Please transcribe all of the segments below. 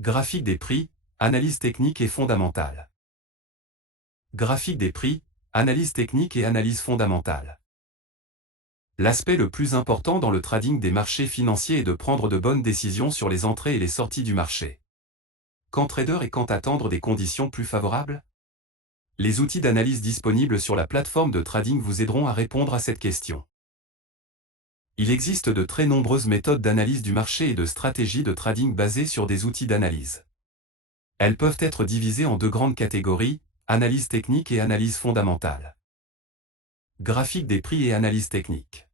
Graphique des prix, analyse technique et fondamentale. Graphique des prix, analyse technique et analyse fondamentale. L'aspect le plus important dans le trading des marchés financiers est de prendre de bonnes décisions sur les entrées et les sorties du marché. Quand trader et quand attendre des conditions plus favorables? Les outils d'analyse disponibles sur la plateforme de trading vous aideront à répondre à cette question. Il existe de très nombreuses méthodes d'analyse du marché et de stratégies de trading basées sur des outils d'analyse. Elles peuvent être divisées en deux grandes catégories, analyse technique et analyse fondamentale. Graphique des prix et analyse technique.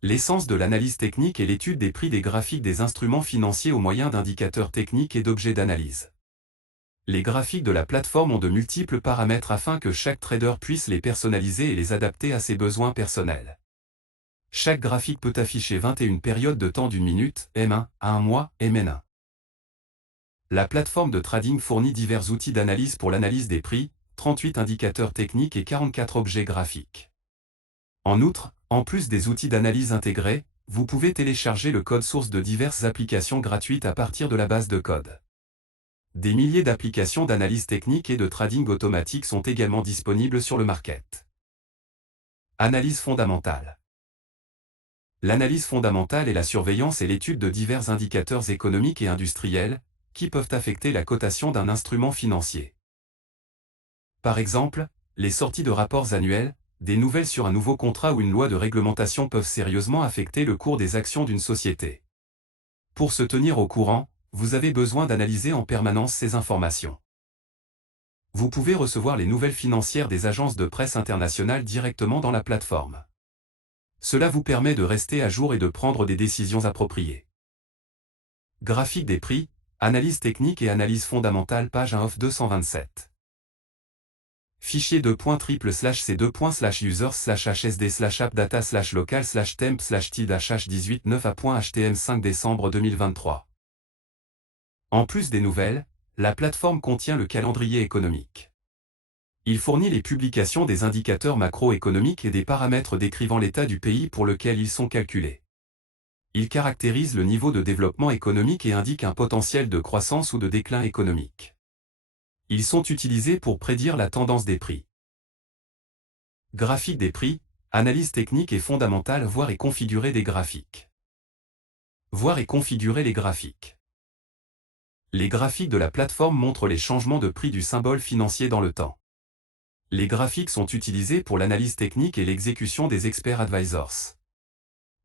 L'essence de l'analyse technique est l'étude des prix des graphiques des instruments financiers au moyen d'indicateurs techniques et d'objets d'analyse. Les graphiques de la plateforme ont de multiples paramètres afin que chaque trader puisse les personnaliser et les adapter à ses besoins personnels. Chaque graphique peut afficher 21 périodes de temps d'une minute, M1, à un mois, MN1. La plateforme de trading fournit divers outils d'analyse pour l'analyse des prix, 38 indicateurs techniques et 44 objets graphiques. En outre, en plus des outils d'analyse intégrés, vous pouvez télécharger le code source de diverses applications gratuites à partir de la base de code. Des milliers d'applications d'analyse technique et de trading automatique sont également disponibles sur le market. Analyse fondamentale. L'analyse fondamentale est la surveillance et l'étude de divers indicateurs économiques et industriels, qui peuvent affecter la cotation d'un instrument financier. Par exemple, les sorties de rapports annuels, des nouvelles sur un nouveau contrat ou une loi de réglementation peuvent sérieusement affecter le cours des actions d'une société. Pour se tenir au courant, vous avez besoin d'analyser en permanence ces informations. Vous pouvez recevoir les nouvelles financières des agences de presse internationales directement dans la plateforme. Cela vous permet de rester à jour et de prendre des décisions appropriées. Graphique des prix, analyse technique et analyse fondamentale page 1 off 227. Fichier $.3/c2.users/hsd/appdata/local/temp/tid/18 9a.htm 5 décembre 2023. En plus des nouvelles, la plateforme contient le calendrier économique. Il fournit les publications des indicateurs macroéconomiques et des paramètres décrivant l'état du pays pour lequel ils sont calculés. Il caractérise le niveau de développement économique et indique un potentiel de croissance ou de déclin économique. Ils sont utilisés pour prédire la tendance des prix. Graphique des prix, analyse technique et fondamentale. Voir et configurer des graphiques. Voir et configurer les graphiques. Les graphiques de la plateforme montrent les changements de prix du symbole financier dans le temps. Les graphiques sont utilisés pour l'analyse technique et l'exécution des experts advisors.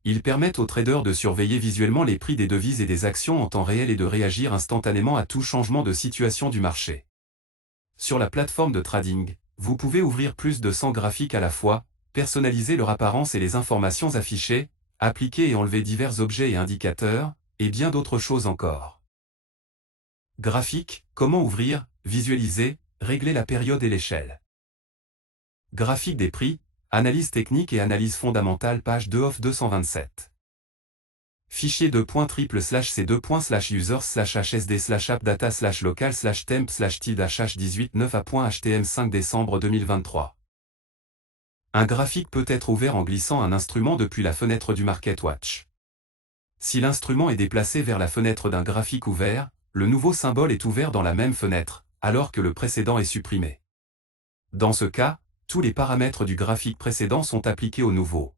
Ils permettent aux traders de surveiller visuellement les prix des devises et des actions en temps réel et de réagir instantanément à tout changement de situation du marché. Sur la plateforme de trading, vous pouvez ouvrir plus de 100 graphiques à la fois, personnaliser leur apparence et les informations affichées, appliquer et enlever divers objets et indicateurs, et bien d'autres choses encore. Graphique, comment ouvrir, visualiser, régler la période et l'échelle. Graphique des prix, analyse technique et analyse fondamentale page 2 off 227. Fichier $.3/c2.users/hsd/appdata/local/temp/tid/18 9a.htm 5 décembre 2023. Un graphique peut être ouvert en glissant un instrument depuis la fenêtre du Market Watch. Si l'instrument est déplacé vers la fenêtre d'un graphique ouvert, le nouveau symbole est ouvert dans la même fenêtre, alors que le précédent est supprimé. Dans ce cas, tous les paramètres du graphique précédent sont appliqués au nouveau.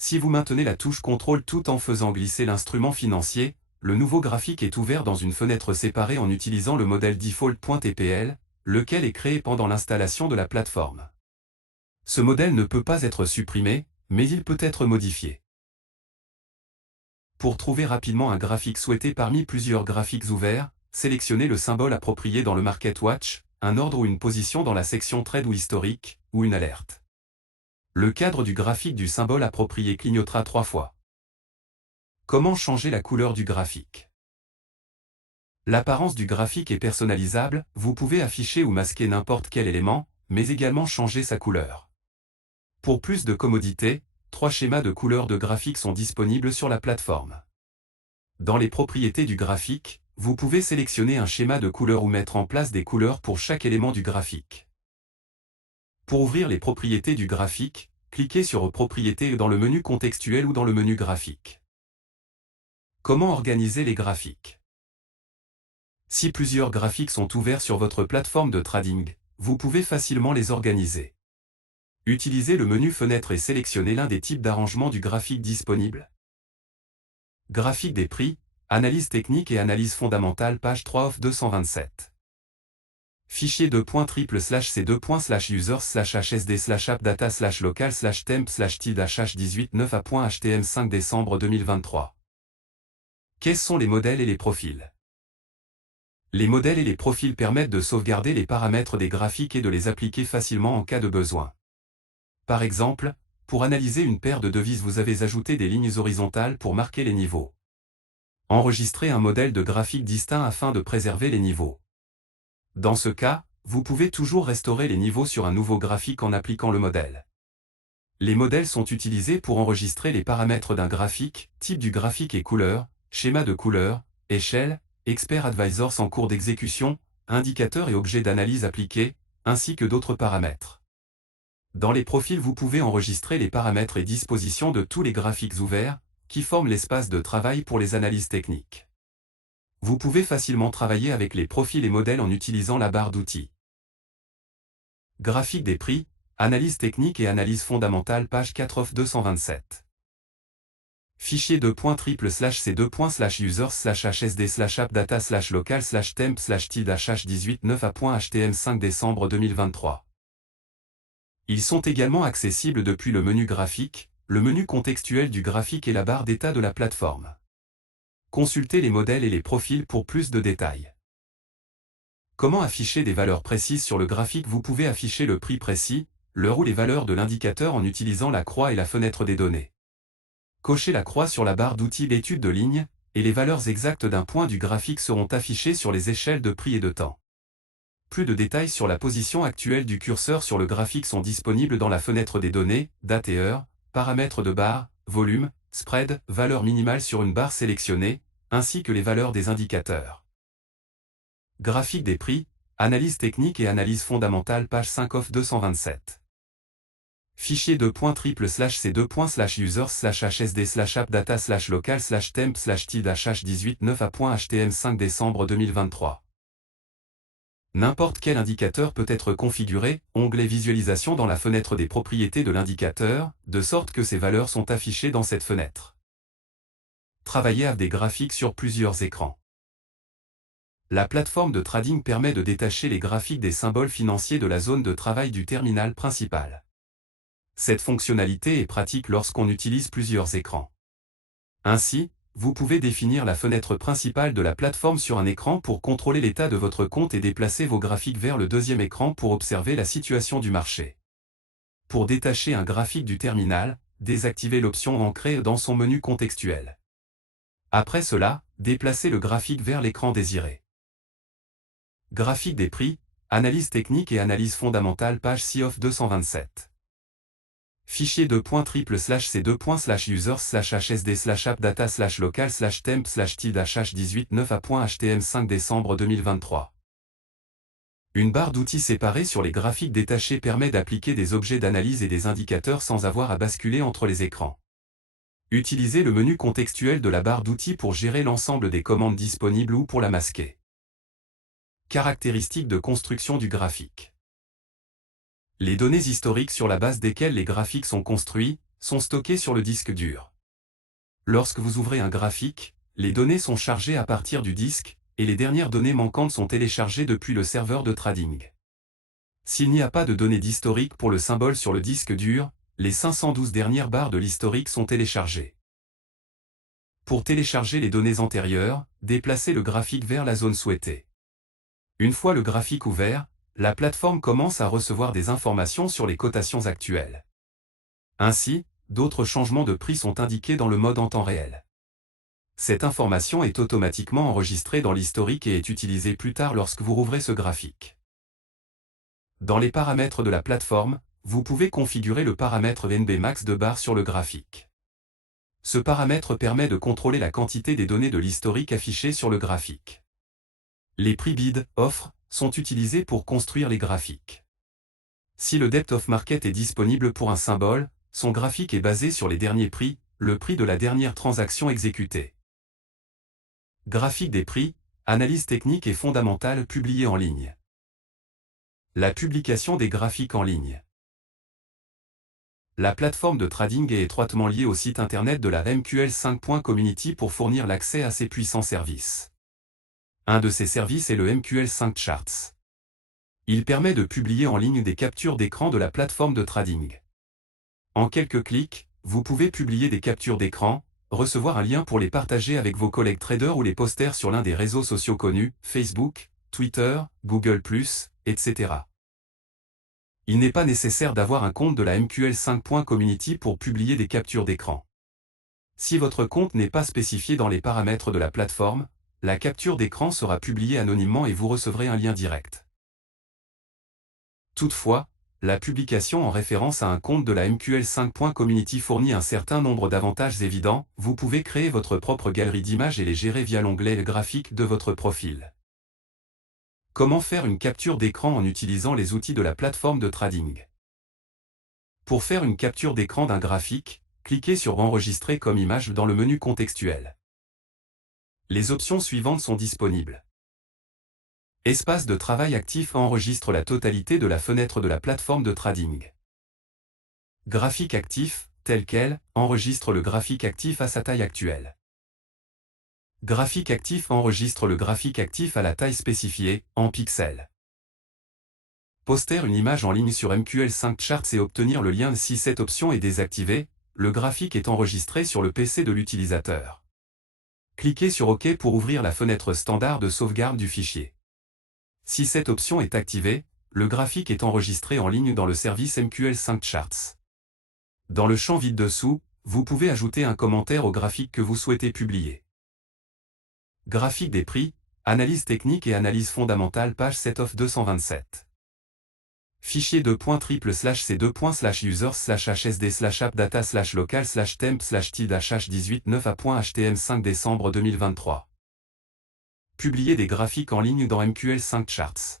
Si vous maintenez la touche CTRL tout en faisant glisser l'instrument financier, le nouveau graphique est ouvert dans une fenêtre séparée en utilisant le modèle default.tpl, lequel est créé pendant l'installation de la plateforme. Ce modèle ne peut pas être supprimé, mais il peut être modifié. Pour trouver rapidement un graphique souhaité parmi plusieurs graphiques ouverts, sélectionnez le symbole approprié dans le Market Watch, un ordre ou une position dans la section Trade ou historique, ou une alerte. Le cadre du graphique du symbole approprié clignotera 3 fois. Comment changer la couleur du graphique? L'apparence du graphique est personnalisable, vous pouvez afficher ou masquer n'importe quel élément, mais également changer sa couleur. Pour plus de commodité, 3 schémas de couleurs de graphique sont disponibles sur la plateforme. Dans les propriétés du graphique, vous pouvez sélectionner un schéma de couleurs ou mettre en place des couleurs pour chaque élément du graphique. Pour ouvrir les propriétés du graphique, cliquez sur Propriétés dans le menu contextuel ou dans le menu graphique. Comment organiser les graphiques? Si plusieurs graphiques sont ouverts sur votre plateforme de trading, vous pouvez facilement les organiser. Utilisez le menu Fenêtre et sélectionnez l'un des types d'arrangement du graphique disponible. Graphique des prix, analyse technique et analyse fondamentale page 3 of 227. Fichier $3/users/hsd/appdata/local/temp/tid/h18 décembre 2023. Quels sont les modèles et les profils? Les modèles et les profils permettent de sauvegarder les paramètres des graphiques et de les appliquer facilement en cas de besoin. Par exemple, pour analyser une paire de devises, vous avez ajouté des lignes horizontales pour marquer les niveaux. Enregistrez un modèle de graphique distinct afin de préserver les niveaux. Dans ce cas, vous pouvez toujours restaurer les niveaux sur un nouveau graphique en appliquant le modèle. Les modèles sont utilisés pour enregistrer les paramètres d'un graphique, type du graphique et couleur, schéma de couleur, échelle, expert advisors en cours d'exécution, indicateurs et objets d'analyse appliqués, ainsi que d'autres paramètres. Dans les profils, vous pouvez enregistrer les paramètres et dispositions de tous les graphiques ouverts, qui forment l'espace de travail pour les analyses techniques. Vous pouvez facilement travailler avec les profils et modèles en utilisant la barre d'outils. Graphique des prix, analyse technique et analyse fondamentale page 4 of 227. Fichier $./c2.users/hsd/appdata/local/temp/tid/h18 décembre 2023. Ils sont également accessibles depuis le menu graphique, le menu contextuel du graphique et la barre d'état de la plateforme. Consultez les modèles et les profils pour plus de détails. Comment afficher des valeurs précises sur le graphique? Vous pouvez afficher le prix précis, l'heure ou les valeurs de l'indicateur en utilisant la croix et la fenêtre des données. Cochez la croix sur la barre d'outils d'étude de ligne, et les valeurs exactes d'un point du graphique seront affichées sur les échelles de prix et de temps. Plus de détails sur la position actuelle du curseur sur le graphique sont disponibles dans la fenêtre des données, date et heure, paramètres de barre, volume, spread, valeur minimale sur une barre sélectionnée, ainsi que les valeurs des indicateurs. Graphique des prix, analyse technique et analyse fondamentale page 5 of 227. Fichier $.c2.users/hsd/appdata/local/temp/tid/h18 décembre 2023. N'importe quel indicateur peut être configuré, onglet visualisation dans la fenêtre des propriétés de l'indicateur, de sorte que ses valeurs sont affichées dans cette fenêtre. Travailler avec des graphiques sur plusieurs écrans. La plateforme de trading permet de détacher les graphiques des symboles financiers de la zone de travail du terminal principal. Cette fonctionnalité est pratique lorsqu'on utilise plusieurs écrans. Ainsi, vous pouvez définir la fenêtre principale de la plateforme sur un écran pour contrôler l'état de votre compte et déplacer vos graphiques vers le deuxième écran pour observer la situation du marché. Pour détacher un graphique du terminal, désactivez l'option ancrée dans son menu contextuel. Après cela, déplacez le graphique vers l'écran désiré. Graphique des prix, analyse technique et analyse fondamentale page 6 of 227. Fichier $.c2.users/hsd/appdata/local/temp/tid/h18 décembre 2023. Une barre d'outils séparée sur les graphiques détachés permet d'appliquer des objets d'analyse et des indicateurs sans avoir à basculer entre les écrans. Utilisez le menu contextuel de la barre d'outils pour gérer l'ensemble des commandes disponibles ou pour la masquer. Caractéristiques de construction du graphique. Les données historiques sur la base desquelles les graphiques sont construits, sont stockées sur le disque dur. Lorsque vous ouvrez un graphique, les données sont chargées à partir du disque, et les dernières données manquantes sont téléchargées depuis le serveur de trading. S'il n'y a pas de données d'historique pour le symbole sur le disque dur, les 512 dernières barres de l'historique sont téléchargées. Pour télécharger les données antérieures, déplacez le graphique vers la zone souhaitée. Une fois le graphique ouvert, la plateforme commence à recevoir des informations sur les cotations actuelles. Ainsi, d'autres changements de prix sont indiqués dans le mode en temps réel. Cette information est automatiquement enregistrée dans l'historique et est utilisée plus tard lorsque vous rouvrez ce graphique. Dans les paramètres de la plateforme, vous pouvez configurer le paramètre NBMax de barre sur le graphique. Ce paramètre permet de contrôler la quantité des données de l'historique affichées sur le graphique. Les prix bid, offres, sont utilisés pour construire les graphiques. Si le depth of market est disponible pour un symbole, son graphique est basé sur les derniers prix, le prix de la dernière transaction exécutée. Graphique des prix, analyse technique et fondamentale publiée en ligne. La publication des graphiques en ligne. La plateforme de trading est étroitement liée au site internet de la MQL5.community pour fournir l'accès à ses puissants services. Un de ces services est le MQL5 Charts. Il permet de publier en ligne des captures d'écran de la plateforme de trading. En quelques clics, vous pouvez publier des captures d'écran, recevoir un lien pour les partager avec vos collègues traders ou les poster sur l'un des réseaux sociaux connus, Facebook, Twitter, Google+, etc. Il n'est pas nécessaire d'avoir un compte de la MQL5.community pour publier des captures d'écran. Si votre compte n'est pas spécifié dans les paramètres de la plateforme, la capture d'écran sera publiée anonymement et vous recevrez un lien direct. Toutefois, la publication en référence à un compte de la MQL5.community fournit un certain nombre d'avantages évidents. Vous pouvez créer votre propre galerie d'images et les gérer via l'onglet graphique de votre profil. Comment faire une capture d'écran en utilisant les outils de la plateforme de trading? Pour faire une capture d'écran d'un graphique, cliquez sur Enregistrer comme image dans le menu contextuel. Les options suivantes sont disponibles. Espace de travail actif enregistre la totalité de la fenêtre de la plateforme de trading. Graphique actif, tel quel, enregistre le graphique actif à sa taille actuelle. Graphique actif enregistre le graphique actif à la taille spécifiée, en pixels. Poster une image en ligne sur MQL5 Charts et obtenir le lien. Si cette option est désactivée, le graphique est enregistré sur le PC de l'utilisateur. Cliquez sur OK pour ouvrir la fenêtre standard de sauvegarde du fichier. Si cette option est activée, le graphique est enregistré en ligne dans le service MQL5 Charts. Dans le champ vide dessous, vous pouvez ajouter un commentaire au graphique que vous souhaitez publier. Graphique des prix, analyse technique et analyse fondamentale page 7 of 227. Fichier $users/c2.users/hsd/appdata/local/temp/tid-18 décembre 2023. Publier des graphiques en ligne dans MQL5 Charts.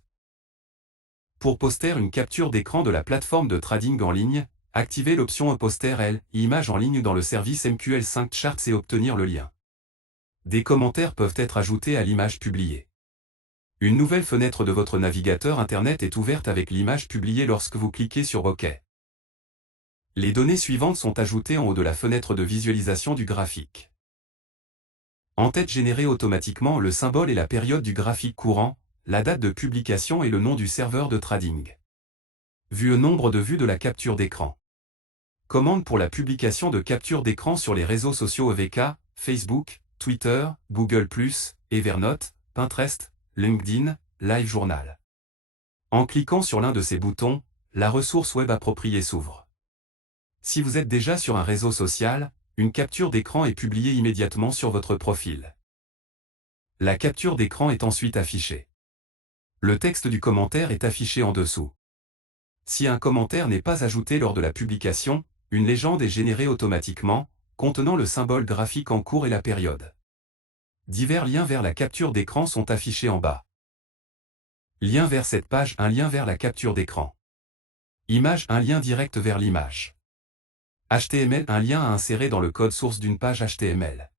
Pour poster une capture d'écran de la plateforme de trading en ligne, activez l'option Poster image en ligne dans le service MQL5 Charts et obtenir le lien. Des commentaires peuvent être ajoutés à l'image publiée. Une nouvelle fenêtre de votre navigateur Internet est ouverte avec l'image publiée lorsque vous cliquez sur OK. Les données suivantes sont ajoutées en haut de la fenêtre de visualisation du graphique. En tête générée automatiquement le symbole et la période du graphique courant, la date de publication et le nom du serveur de trading. Vue nombre de vues de la capture d'écran. Commande pour la publication de capture d'écran sur les réseaux sociaux EVK, Facebook, Twitter, Google+, Evernote, Pinterest, LinkedIn, LiveJournal. En cliquant sur l'un de ces boutons, la ressource web appropriée s'ouvre. Si vous êtes déjà sur un réseau social, une capture d'écran est publiée immédiatement sur votre profil. La capture d'écran est ensuite affichée. Le texte du commentaire est affiché en dessous. Si un commentaire n'est pas ajouté lors de la publication, une légende est générée automatiquement, contenant le symbole graphique en cours et la période. Divers liens vers la capture d'écran sont affichés en bas. Lien vers cette page, un lien vers la capture d'écran. Image, un lien direct vers l'image. HTML, un lien à insérer dans le code source d'une page HTML.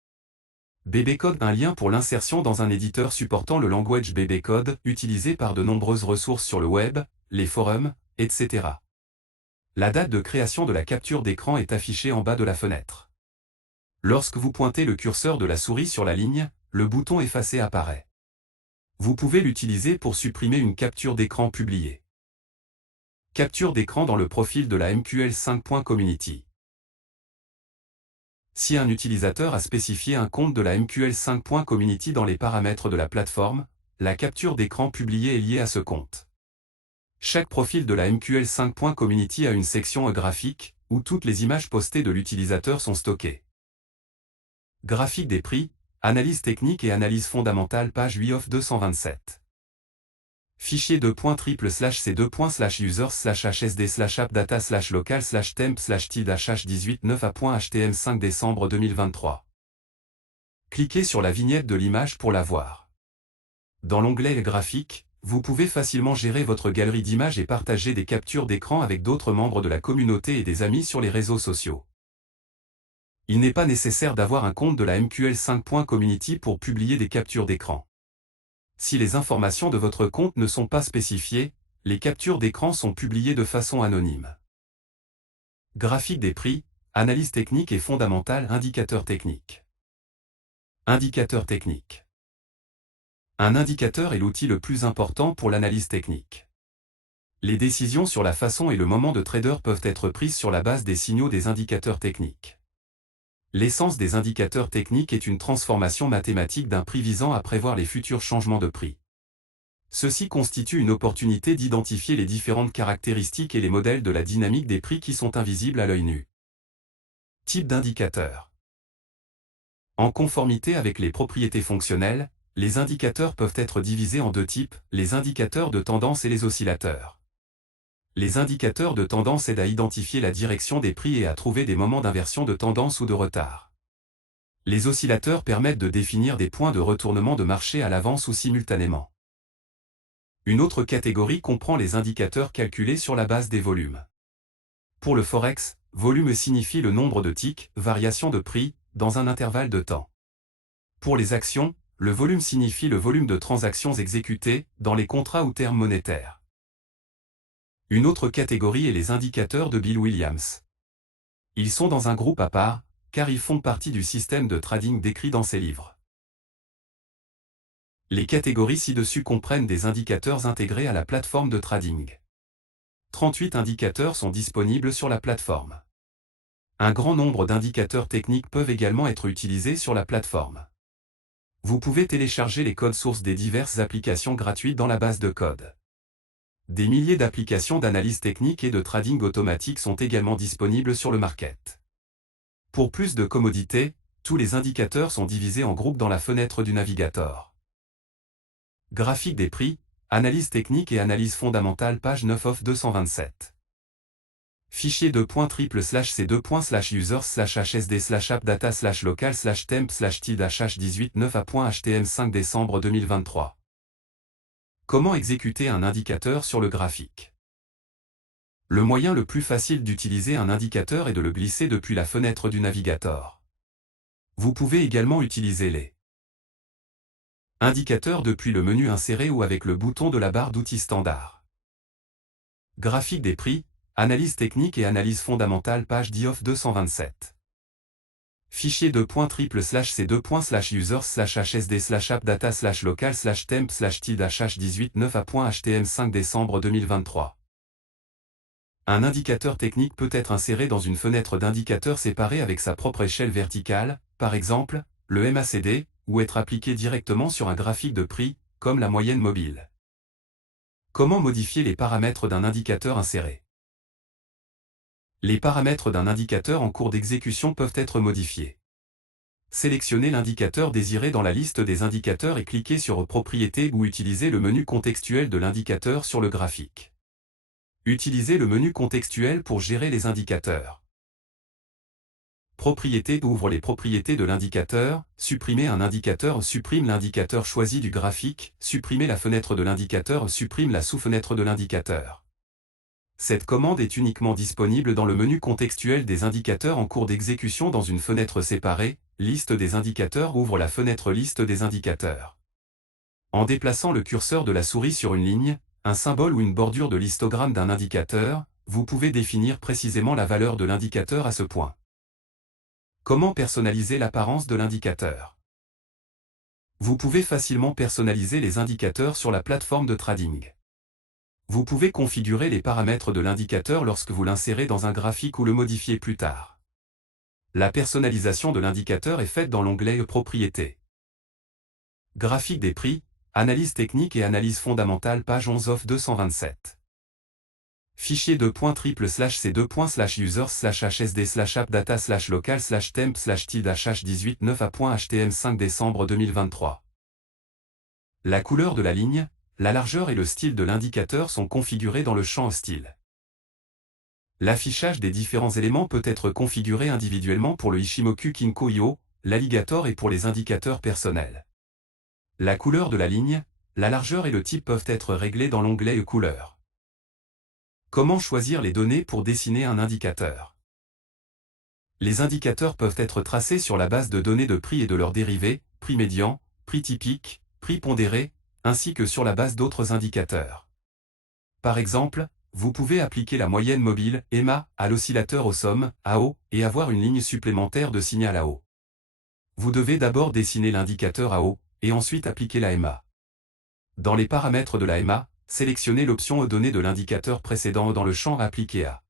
BBcode, un lien pour l'insertion dans un éditeur supportant le language BBcode, utilisé par de nombreuses ressources sur le web, les forums, etc. La date de création de la capture d'écran est affichée en bas de la fenêtre. Lorsque vous pointez le curseur de la souris sur la ligne, le bouton Effacer apparaît. Vous pouvez l'utiliser pour supprimer une capture d'écran publiée. Capture d'écran dans le profil de la MQL5.community. Si un utilisateur a spécifié un compte de la MQL5.community dans les paramètres de la plateforme, la capture d'écran publiée est liée à ce compte. Chaque profil de la MQL5.community a une section graphique, où toutes les images postées de l'utilisateur sont stockées. Graphique des prix, analyse technique et analyse fondamentale page 8 of 227. Fichier $users/c2.users/hsd/appdata/local/temp/tid-18 décembre 2023. Cliquez sur la vignette de l'image pour la voir. Dans l'onglet graphique, vous pouvez facilement gérer votre galerie d'images et partager des captures d'écran avec d'autres membres de la communauté et des amis sur les réseaux sociaux. Il n'est pas nécessaire d'avoir un compte de la MQL5.community pour publier des captures d'écran. Si les informations de votre compte ne sont pas spécifiées, les captures d'écran sont publiées de façon anonyme. Graphique des prix, analyse technique et fondamentale, indicateur technique. Indicateur technique. Un indicateur est l'outil le plus important pour l'analyse technique. Les décisions sur la façon et le moment de trader peuvent être prises sur la base des signaux des indicateurs techniques. L'essence des indicateurs techniques est une transformation mathématique d'un prix visant à prévoir les futurs changements de prix. Ceci constitue une opportunité d'identifier les différentes caractéristiques et les modèles de la dynamique des prix qui sont invisibles à l'œil nu. Type d'indicateur. En conformité avec les propriétés fonctionnelles, les indicateurs peuvent être divisés en deux types, les indicateurs de tendance et les oscillateurs. Les indicateurs de tendance aident à identifier la direction des prix et à trouver des moments d'inversion de tendance ou de retard. Les oscillateurs permettent de définir des points de retournement de marché à l'avance ou simultanément. Une autre catégorie comprend les indicateurs calculés sur la base des volumes. Pour le Forex, volume signifie le nombre de ticks, variation de prix, dans un intervalle de temps. Pour les actions, le volume signifie le volume de transactions exécutées, dans les contrats ou termes monétaires. Une autre catégorie est les indicateurs de Bill Williams. Ils sont dans un groupe à part, car ils font partie du système de trading décrit dans ses livres. Les catégories ci-dessus comprennent des indicateurs intégrés à la plateforme de trading. 38 indicateurs sont disponibles sur la plateforme. Un grand nombre d'indicateurs techniques peuvent également être utilisés sur la plateforme. Vous pouvez télécharger les codes sources des diverses applications gratuites dans la base de code. Des milliers d'applications d'analyse technique et de trading automatique sont également disponibles sur le market. Pour plus de commodité, tous les indicateurs sont divisés en groupes dans la fenêtre du navigateur. Graphique des prix, analyse technique et analyse fondamentale, page 9 of 227. Fichier .3/c2.users/hsd/appdata/local/temp/tilde/h18 décembre 2023. Comment exécuter un indicateur sur le graphique? Le moyen le plus facile d'utiliser un indicateur est de le glisser depuis la fenêtre du navigateur. Vous pouvez également utiliser les indicateurs depuis le menu inséré ou avec le bouton de la barre d'outils standard. Graphique des prix, analyse technique et analyse fondamentale, page 10 of 227. Fichier .3/c2.users/hsd/appdata/local/temp/tilde/h18 décembre 2023. Un indicateur technique peut être inséré dans une fenêtre d'indicateurs séparée avec sa propre échelle verticale, par exemple, le MACD, ou être appliqué directement sur un graphique de prix, comme la moyenne mobile. Comment modifier les paramètres d'un indicateur inséré? Les paramètres d'un indicateur en cours d'exécution peuvent être modifiés. Sélectionnez l'indicateur désiré dans la liste des indicateurs et cliquez sur Propriétés ou utilisez le menu contextuel de l'indicateur sur le graphique. Utilisez le menu contextuel pour gérer les indicateurs. Propriétés ouvre les propriétés de l'indicateur, supprimer un indicateur supprime l'indicateur choisi du graphique, supprimer la fenêtre de l'indicateur supprime la sous-fenêtre de l'indicateur. Cette commande est uniquement disponible dans le menu contextuel des indicateurs en cours d'exécution dans une fenêtre séparée, Liste des indicateurs ouvre la fenêtre Liste des indicateurs. En déplaçant le curseur de la souris sur une ligne, un symbole ou une bordure de l'histogramme d'un indicateur, vous pouvez définir précisément la valeur de l'indicateur à ce point. Comment personnaliser l'apparence de l'indicateur? Vous pouvez facilement personnaliser les indicateurs sur la plateforme de trading. Vous pouvez configurer les paramètres de l'indicateur lorsque vous l'insérez dans un graphique ou le modifier plus tard. La personnalisation de l'indicateur est faite dans l'onglet Propriétés. Graphique des prix, analyse technique et analyse fondamentale, page 11 of 227. Fichier .3/c2.users/hsd/appdata/local/temp/tilde/h18 décembre 2023. La couleur de la ligne, la largeur et le style de l'indicateur sont configurés dans le champ Style. L'affichage des différents éléments peut être configuré individuellement pour le Ichimoku Kinko-io, l'alligator et pour les indicateurs personnels. La couleur de la ligne, la largeur et le type peuvent être réglés dans l'onglet Couleurs. Comment choisir les données pour dessiner un indicateur? Les indicateurs peuvent être tracés sur la base de données de prix et de leurs dérivés, prix médian, prix typique, prix pondéré, ainsi que sur la base d'autres indicateurs. Par exemple, vous pouvez appliquer la moyenne mobile, EMA, à l'oscillateur au somme, AO, et avoir une ligne supplémentaire de signal AO. Vous devez d'abord dessiner l'indicateur AO, et ensuite appliquer la EMA. Dans les paramètres de la EMA, sélectionnez l'option données de l'indicateur précédent dans le champ Appliquer à.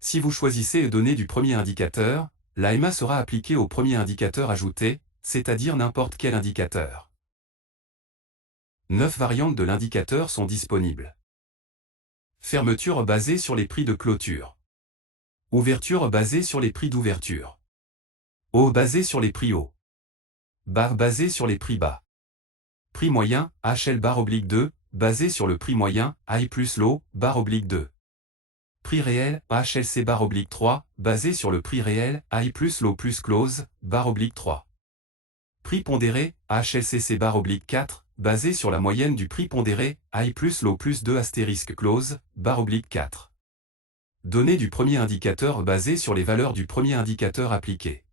Si vous choisissez données du premier indicateur, la EMA sera appliquée au premier indicateur ajouté, c'est-à-dire n'importe quel indicateur. 9 variantes de l'indicateur sont disponibles. Fermeture basée sur les prix de clôture. Ouverture basée sur les prix d'ouverture. Haut basé sur les prix hauts. Barre basée sur les prix bas. Prix moyen, HL/2, basé sur le prix moyen, high plus low, /2. Prix réel, HLC/3, basé sur le prix réel, high plus low plus close, /3. Prix pondéré, HLCC/4, basé sur la moyenne du prix pondéré, high plus low plus 2 * close, /4. Données du premier indicateur basées sur les valeurs du premier indicateur appliqué.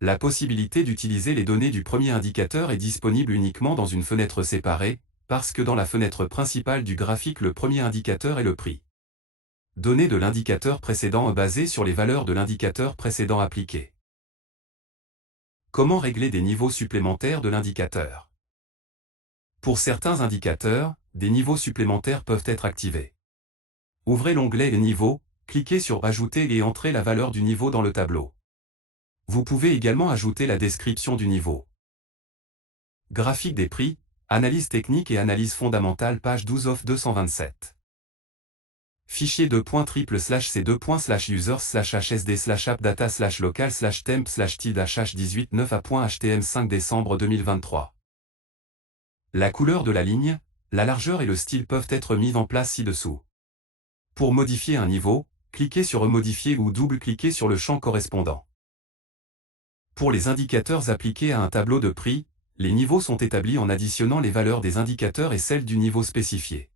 La possibilité d'utiliser les données du premier indicateur est disponible uniquement dans une fenêtre séparée, parce que dans la fenêtre principale du graphique le premier indicateur est le prix. Données de l'indicateur précédent basées sur les valeurs de l'indicateur précédent appliqué. Comment régler des niveaux supplémentaires de l'indicateur? Pour certains indicateurs, des niveaux supplémentaires peuvent être activés. Ouvrez l'onglet Niveaux, cliquez sur Ajouter et entrez la valeur du niveau dans le tableau. Vous pouvez également ajouter la description du niveau. Graphique des prix, analyse technique et analyse fondamentale page 12 of 227. Fichier $users/c2.users/hsd/appdata/local/temp/tilde/h18 9a.htm 5 décembre 2023. La couleur de la ligne, la largeur et le style peuvent être mis en place ci-dessous. Pour modifier un niveau, cliquez sur Modifier ou double-cliquez sur le champ correspondant. Pour les indicateurs appliqués à un tableau de prix, les niveaux sont établis en additionnant les valeurs des indicateurs et celles du niveau spécifié.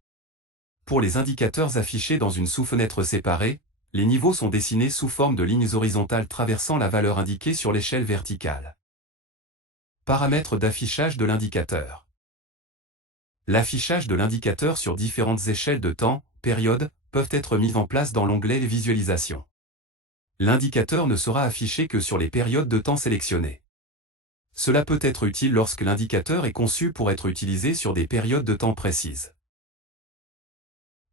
Pour les indicateurs affichés dans une sous-fenêtre séparée, les niveaux sont dessinés sous forme de lignes horizontales traversant la valeur indiquée sur l'échelle verticale. Paramètres d'affichage de l'indicateur. L'affichage de l'indicateur sur différentes échelles de temps, périodes, peuvent être mis en place dans l'onglet Visualisation. L'indicateur ne sera affiché que sur les périodes de temps sélectionnées. Cela peut être utile lorsque l'indicateur est conçu pour être utilisé sur des périodes de temps précises.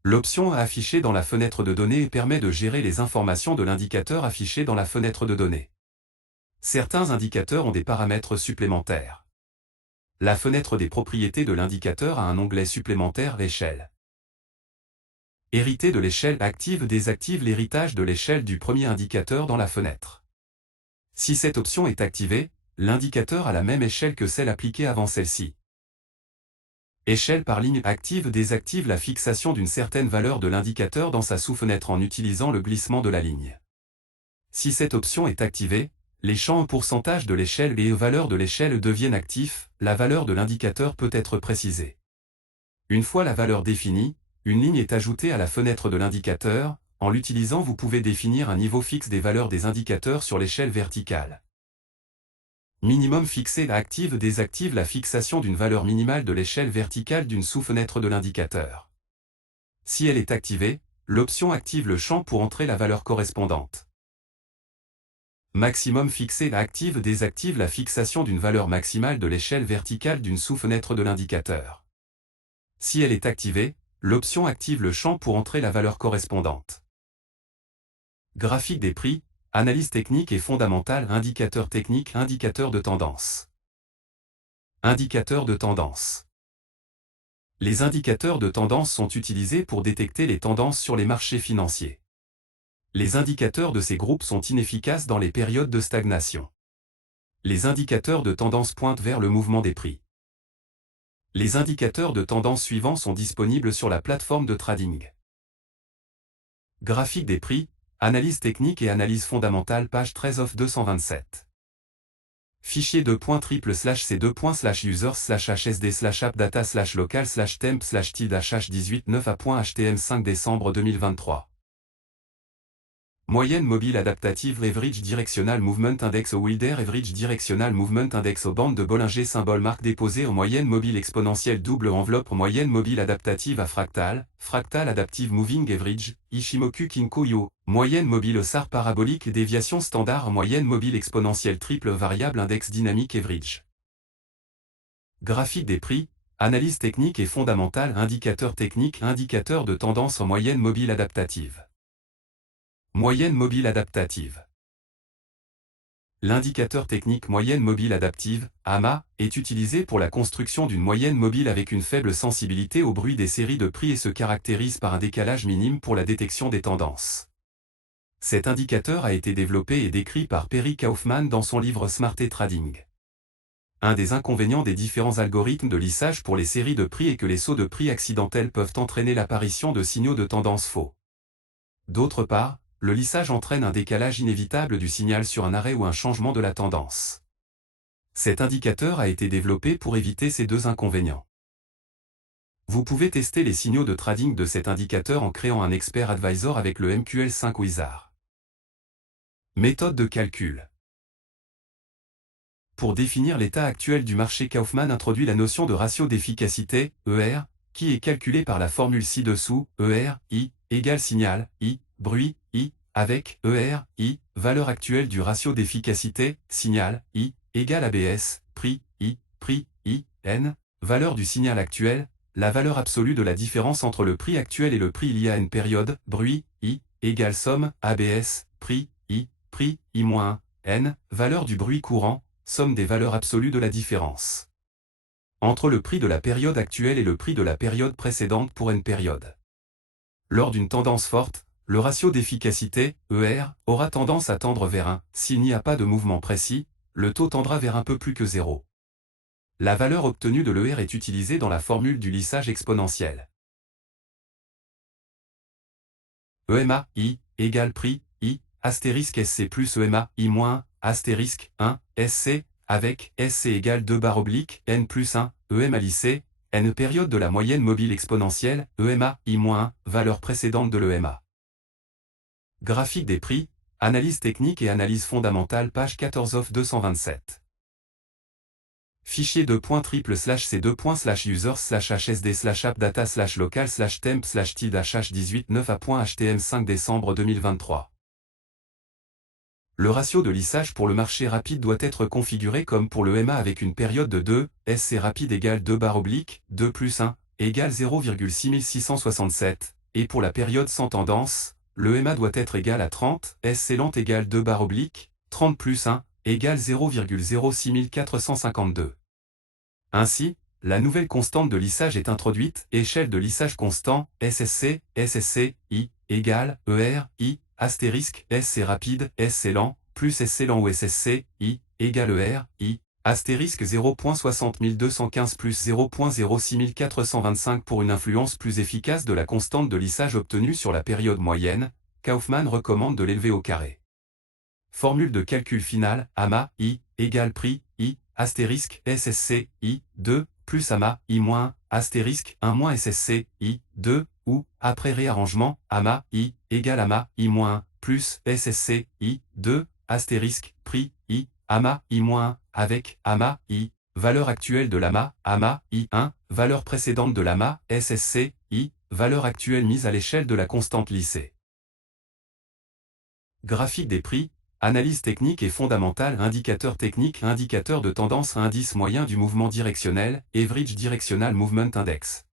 L'option à afficher dans la fenêtre de données permet de gérer les informations de l'indicateur affiché dans la fenêtre de données. Certains indicateurs ont des paramètres supplémentaires. La fenêtre des propriétés de l'indicateur a un onglet supplémentaire Échelle. Hériter de l'échelle active désactive l'héritage de l'échelle du premier indicateur dans la fenêtre. Si cette option est activée, l'indicateur a la même échelle que celle appliquée avant celle-ci. Échelle par ligne active désactive la fixation d'une certaine valeur de l'indicateur dans sa sous-fenêtre en utilisant le glissement de la ligne. Si cette option est activée, les champs pourcentage de l'échelle et valeur de l'échelle deviennent actifs, la valeur de l'indicateur peut être précisée. Une fois la valeur définie, une ligne est ajoutée à la fenêtre de l'indicateur. En l'utilisant, vous pouvez définir un niveau fixe des valeurs des indicateurs sur l'échelle verticale. Minimum fixé active désactive la fixation d'une valeur minimale de l'échelle verticale d'une sous-fenêtre de l'indicateur. Si elle est activée, l'option active le champ pour entrer la valeur correspondante. Maximum fixé active désactive la fixation d'une valeur maximale de l'échelle verticale d'une sous-fenêtre de l'indicateur. Si elle est activée, l'option active le champ pour entrer la valeur correspondante. Graphique des prix, analyse technique et fondamentale, indicateur technique, indicateur de tendance. Indicateur de tendance. Les indicateurs de tendance sont utilisés pour détecter les tendances sur les marchés financiers. Les indicateurs de ces groupes sont inefficaces dans les périodes de stagnation. Les indicateurs de tendance pointent vers le mouvement des prix. Les indicateurs de tendance suivants sont disponibles sur la plateforme de trading. Graphique des prix, analyse technique et analyse fondamentale page 13 of 227. Fichier $c2.users/hsd/appdata/local/temp/tilde/h18 9a.htm 5 décembre 2023. Moyenne mobile adaptative Average Directional Movement Index au Wilder Average Directional Movement Index aux bandes de Bollinger symbole marque déposée en moyenne mobile exponentielle double enveloppe moyenne mobile adaptative à fractal, fractal adaptive moving average, Ishimoku Kinko-yo, moyenne mobile SAR parabolique déviation standard moyenne mobile exponentielle triple variable index dynamique average. Graphique des prix, analyse technique et fondamentale indicateur technique indicateur de tendance en moyenne mobile adaptative. Moyenne mobile adaptative. L'indicateur technique moyenne mobile adaptive, AMA, est utilisé pour la construction d'une moyenne mobile avec une faible sensibilité au bruit des séries de prix et se caractérise par un décalage minime pour la détection des tendances. Cet indicateur a été développé et décrit par Perry Kaufman dans son livre Smart Trading. Un des inconvénients des différents algorithmes de lissage pour les séries de prix est que les sauts de prix accidentels peuvent entraîner l'apparition de signaux de tendance faux. D'autre part, le lissage entraîne un décalage inévitable du signal sur un arrêt ou un changement de la tendance. Cet indicateur a été développé pour éviter ces deux inconvénients. Vous pouvez tester les signaux de trading de cet indicateur en créant un expert advisor avec le MQL5 Wizard. Méthode de calcul. Pour définir l'état actuel du marché, Kaufman introduit la notion de ratio d'efficacité, ER, qui est calculée par la formule ci-dessous, ER, I, égale signal, I, bruit, I, avec ER, I, valeur actuelle du ratio d'efficacité, signal, I, égale ABS, prix, I, N, valeur du signal actuel, la valeur absolue de la différence entre le prix actuel et le prix il y a une période, bruit, I, égale somme, ABS, prix, I, moins, N, valeur du bruit courant, somme des valeurs absolues de la différence entre le prix de la période actuelle et le prix de la période précédente pour une période. Lors d'une tendance forte, le ratio d'efficacité, ER, aura tendance à tendre vers 1. S'il n'y a pas de mouvement précis, le taux tendra vers un peu plus que 0. La valeur obtenue de l'ER est utilisée dans la formule du lissage exponentiel. EMA, I, égale prix, I, astérisque SC plus EMA, I moins, astérisque 1, SC, avec SC égale 2 barre oblique, N plus 1, EMA lissé, N période de la moyenne mobile exponentielle, EMA, I moins, valeur précédente de l'EMA. Graphique des prix, analyse technique et analyse fondamentale page 14 of 227. Fichier .3//c2./user/hsd/appdata/local/temp/tid-h18 9a.htm 5 décembre 2023. Le ratio de lissage pour le marché rapide doit être configuré comme pour le EMA avec une période de 2, SC rapide égale 2 barre oblique, 2 plus 1, égale 0,6667, et pour la période sans tendance, le EMA doit être égal à 30, SC lente égale 2 barre oblique, 30 plus 1, égale 0,06452. Ainsi, la nouvelle constante de lissage est introduite, échelle de lissage constant, SSC, I, égale, ER, I, astérisque, SC rapide, SC lent, plus SC lent ou SSC, I, égale ER, I, astérisque 0.60215 plus 0.06425 pour une influence plus efficace de la constante de lissage obtenue sur la période moyenne, Kaufman recommande de l'élever au carré. Formule de calcul finale, AMA, I, égale prix, I, astérisque, SSC, I, 2, plus AMA, I moins, astérisque, 1 moins SSC, I, 2, ou, après réarrangement, AMA, I, égale AMA, I moins, plus SSC, I, 2, astérisque, prix, I, AMA, I moins, avec, AMA, I, valeur actuelle de l'AMA, AMA, I, 1, valeur précédente de l'AMA, SSC, I, valeur actuelle mise à l'échelle de la constante lissée. Graphique des prix, analyse technique et fondamentale indicateur technique indicateur de tendance indice moyen du mouvement directionnel, Average Directional Movement Index.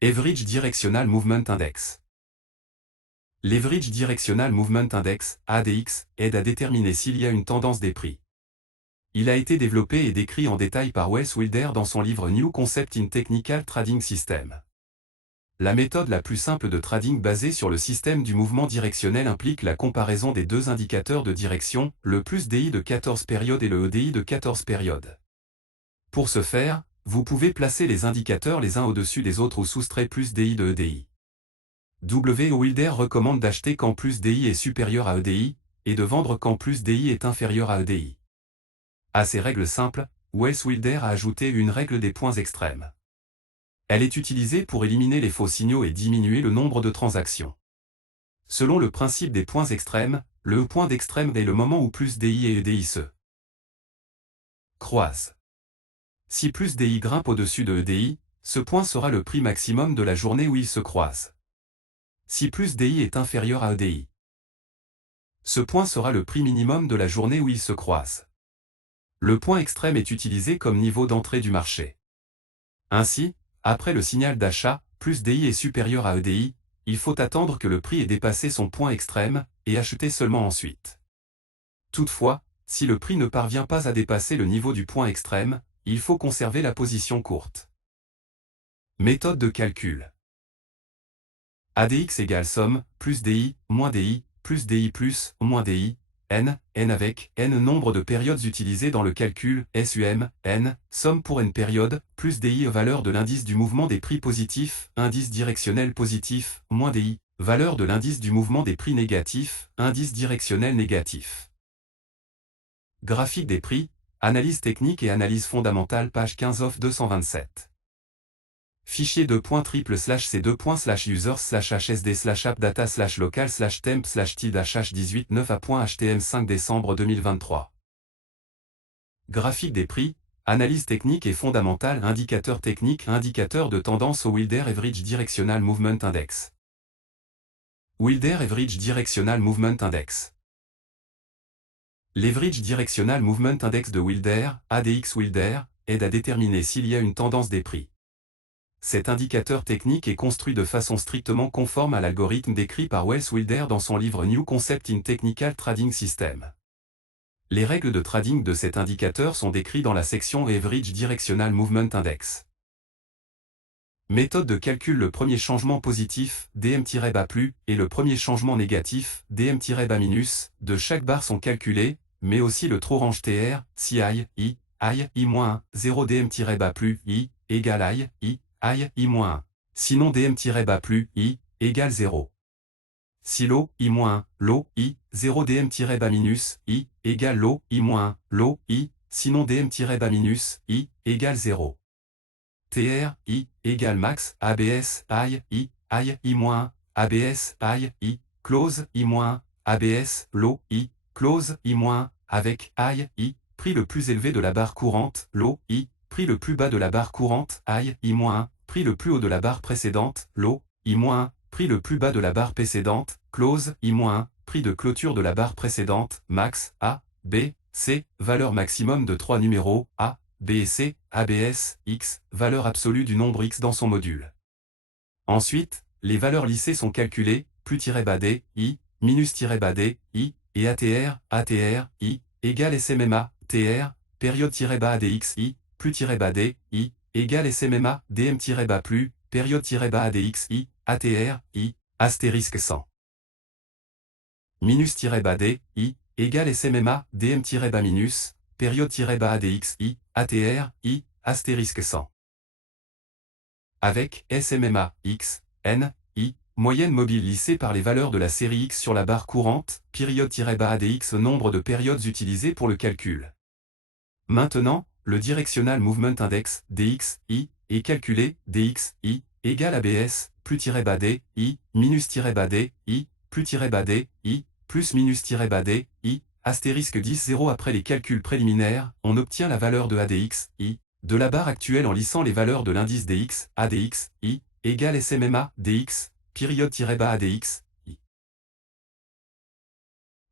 Average Directional Movement Index. L'Average Directional Movement Index, ADX, aide à déterminer s'il y a une tendance des prix. Il a été développé et décrit en détail par Wes Wilder dans son livre New Concept in Technical Trading System. La méthode la plus simple de trading basée sur le système du mouvement directionnel implique la comparaison des deux indicateurs de direction, le plus DI de 14 périodes et le EDI de 14 périodes. Pour ce faire, vous pouvez placer les indicateurs les uns au-dessus des autres ou soustraire plus DI de EDI. W. Wilder recommande d'acheter quand plus DI est supérieur à EDI, et de vendre quand plus DI est inférieur à EDI. À ces règles simples, Wes Wilder a ajouté une règle des points extrêmes. Elle est utilisée pour éliminer les faux signaux et diminuer le nombre de transactions. Selon le principe des points extrêmes, le point d'extrême est le moment où plus DI et EDI se croisent. Si plus DI grimpe au-dessus de EDI, ce point sera le prix maximum de la journée où ils se croisent. Si plus DI est inférieur à EDI, ce point sera le prix minimum de la journée où ils se croisent. Le point extrême est utilisé comme niveau d'entrée du marché. Ainsi, après le signal d'achat, plus DI est supérieur à EDI, il faut attendre que le prix ait dépassé son point extrême, et acheter seulement ensuite. Toutefois, si le prix ne parvient pas à dépasser le niveau du point extrême, il faut conserver la position courte. Méthode de calcul. ADX égale somme, plus DI, moins DI, plus DI plus, moins DI, N avec, N nombre de périodes utilisées dans le calcul, SUM, N, somme pour N périodes, plus DI valeur de l'indice du mouvement des prix positifs, indice directionnel positif, moins DI, valeur de l'indice du mouvement des prix négatifs, indice directionnel négatif. Graphique des prix, analyse technique et analyse fondamentale page 15 of 227. Fichier c2.triple/c2.users/hsd/appdata/local/temp/tid-h18 9a.htm5 décembre 2023. Graphique des prix, analyse technique et fondamentale, indicateur technique, indicateur de tendance au Wilder Average Directional Movement Index. Wilder Average Directional Movement Index. L'Average Directional Movement Index de Wilder, ADX Wilder, aide à déterminer s'il y a une tendance des prix. Cet indicateur technique est construit de façon strictement conforme à l'algorithme décrit par Welles Wilder dans son livre New Concept in Technical Trading System. Les règles de trading de cet indicateur sont décrites dans la section Average Directional Movement Index. Méthode de calcul. Le premier changement positif, DM-BA+, et le premier changement négatif, DM-BA-, de chaque barre sont calculés, mais aussi le Trorange TR, si I, 0 DM-BA+, I, égale I, I-1. Sinon DM-BA+, I, égale 0. Si l'O, I-1, l'O, I, 0 DM-BA-, I, égale l'O, I-1, l'O, I, sinon DM-BA-, I, égale 0. TR, I, égale max, ABS, I, I-1, ABS, I, close, I-1, ABS, l'O, I, close, I-, avec, I, prix le plus élevé de la barre courante, l'O, I, prix le plus bas de la barre courante, I-, prix le plus haut de la barre précédente, l'O, I-, prix le plus bas de la barre précédente, close, I-, prix de clôture de la barre précédente, max, A, B, C, valeur maximum de 3 numéros, A, B et C, ABS, X, valeur absolue du nombre X dans son module. Ensuite, les valeurs lissées sont calculées, plus-D, I, minus-D, I, et ATR, I, égale SMMA, TR, période-ADX, I, plus-D, I, égale SMMA, DM-BA+, période-ADX, I, ATR, I, astérisque 100. Minus-D, I, égale SMMA, DM-, période-ADX, I, ATR, I, astérisque 100. Avec SMMA, X, N, I, moyenne mobile lissée par les valeurs de la série X sur la barre courante, période-ADX nombre de périodes utilisées pour le calcul. Maintenant, le Directional Movement Index, DX, I, est calculé, DX, I, égale ABS, plus-D, I, minus-D, I, plus-D, I, plus minus-D, I, astérisque 10 0. Après les calculs préliminaires, on obtient la valeur de ADX, I, de la barre actuelle en lissant les valeurs de l'indice DX, ADX, I, égale SMMA, DX, période-ADX, I.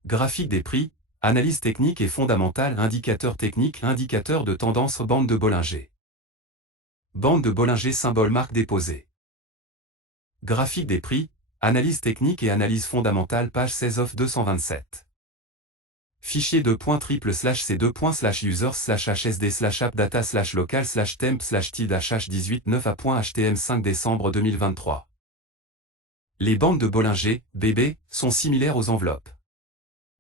Graphique des prix, analyse technique et fondamentale, indicateur technique, indicateur de tendance, bande de Bollinger. Bande de Bollinger symbole marque déposée. Graphique des prix, analyse technique et analyse fondamentale page 16 of 227. Fichier c2.triple/c2.users/hsd/appdata/local/temp/tid-h18 9a.htm5 décembre 2023. Les bandes de Bollinger, BB, sont similaires aux enveloppes.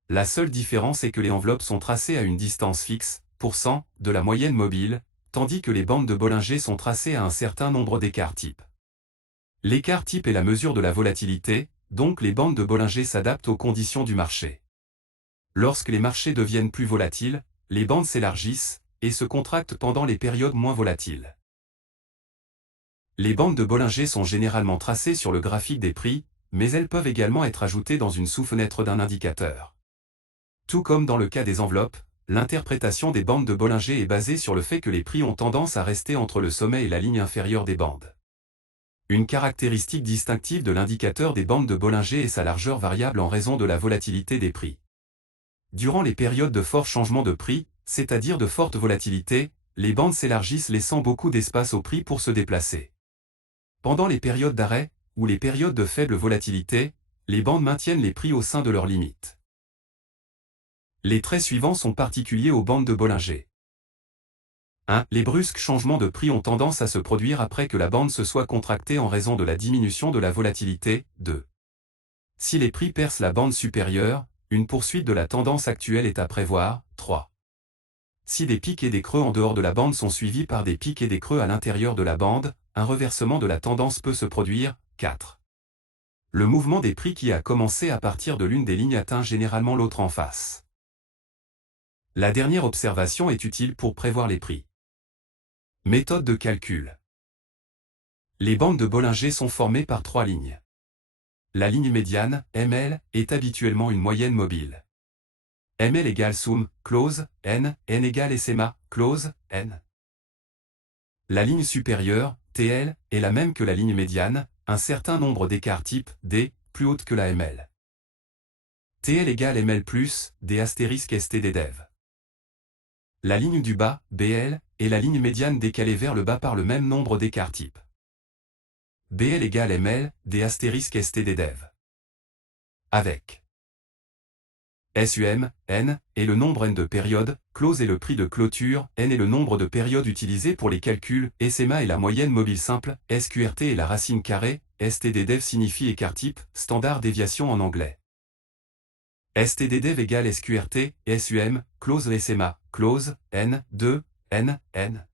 La seule différence est que les enveloppes sont tracées à une distance fixe, %, de la moyenne mobile, tandis que les bandes de Bollinger sont tracées à un certain nombre d'écarts types. L'écart type est la mesure de la volatilité, donc les bandes de Bollinger s'adaptent aux conditions du marché. Lorsque les marchés deviennent plus volatiles, les bandes s'élargissent et se contractent pendant les périodes moins volatiles. Les bandes de Bollinger sont généralement tracées sur le graphique des prix, mais elles peuvent également être ajoutées dans une sous-fenêtre d'un indicateur. Tout comme dans le cas des enveloppes, l'interprétation des bandes de Bollinger est basée sur le fait que les prix ont tendance à rester entre le sommet et la ligne inférieure des bandes. Une caractéristique distinctive de l'indicateur des bandes de Bollinger est sa largeur variable en raison de la volatilité des prix. Durant les périodes de fort changement de prix, c'est-à-dire de forte volatilité, les bandes s'élargissent laissant beaucoup d'espace au prix pour se déplacer. Pendant les périodes d'arrêt, ou les périodes de faible volatilité, les bandes maintiennent les prix au sein de leurs limites. Les traits suivants sont particuliers aux bandes de Bollinger. 1. Les brusques changements de prix ont tendance à se produire après que la bande se soit contractée en raison de la diminution de la volatilité. 2. Si les prix percent la bande supérieure, une poursuite de la tendance actuelle est à prévoir. 3. Si des pics et des creux en dehors de la bande sont suivis par des pics et des creux à l'intérieur de la bande, un reversement de la tendance peut se produire. 4. Le mouvement des prix qui a commencé à partir de l'une des lignes atteint généralement l'autre en face. La dernière observation est utile pour prévoir les prix. Méthode de calcul. Les bandes de Bollinger sont formées par 3 lignes. La ligne médiane, ML, est habituellement une moyenne mobile. ML égale sum, close, N égale SMA, close, N. La ligne supérieure, TL, est la même que la ligne médiane, un certain nombre d'écarts type, D, plus haute que la ML. TL égale ML plus, D astérisque ST des dev. La ligne du bas, BL, est la ligne médiane décalée vers le bas par le même nombre d'écarts type. BL égale ML, D astérisque ST des dev. Avec SUM, N, est le nombre N de périodes, close est le prix de clôture, N est le nombre de périodes utilisées pour les calculs, SMA est la moyenne mobile simple, SQRT est la racine carrée, ST des dev signifie écart type, standard déviation en anglais. ST des dev égale SQRT, SUM, close SMA, close, N, 2, N, N.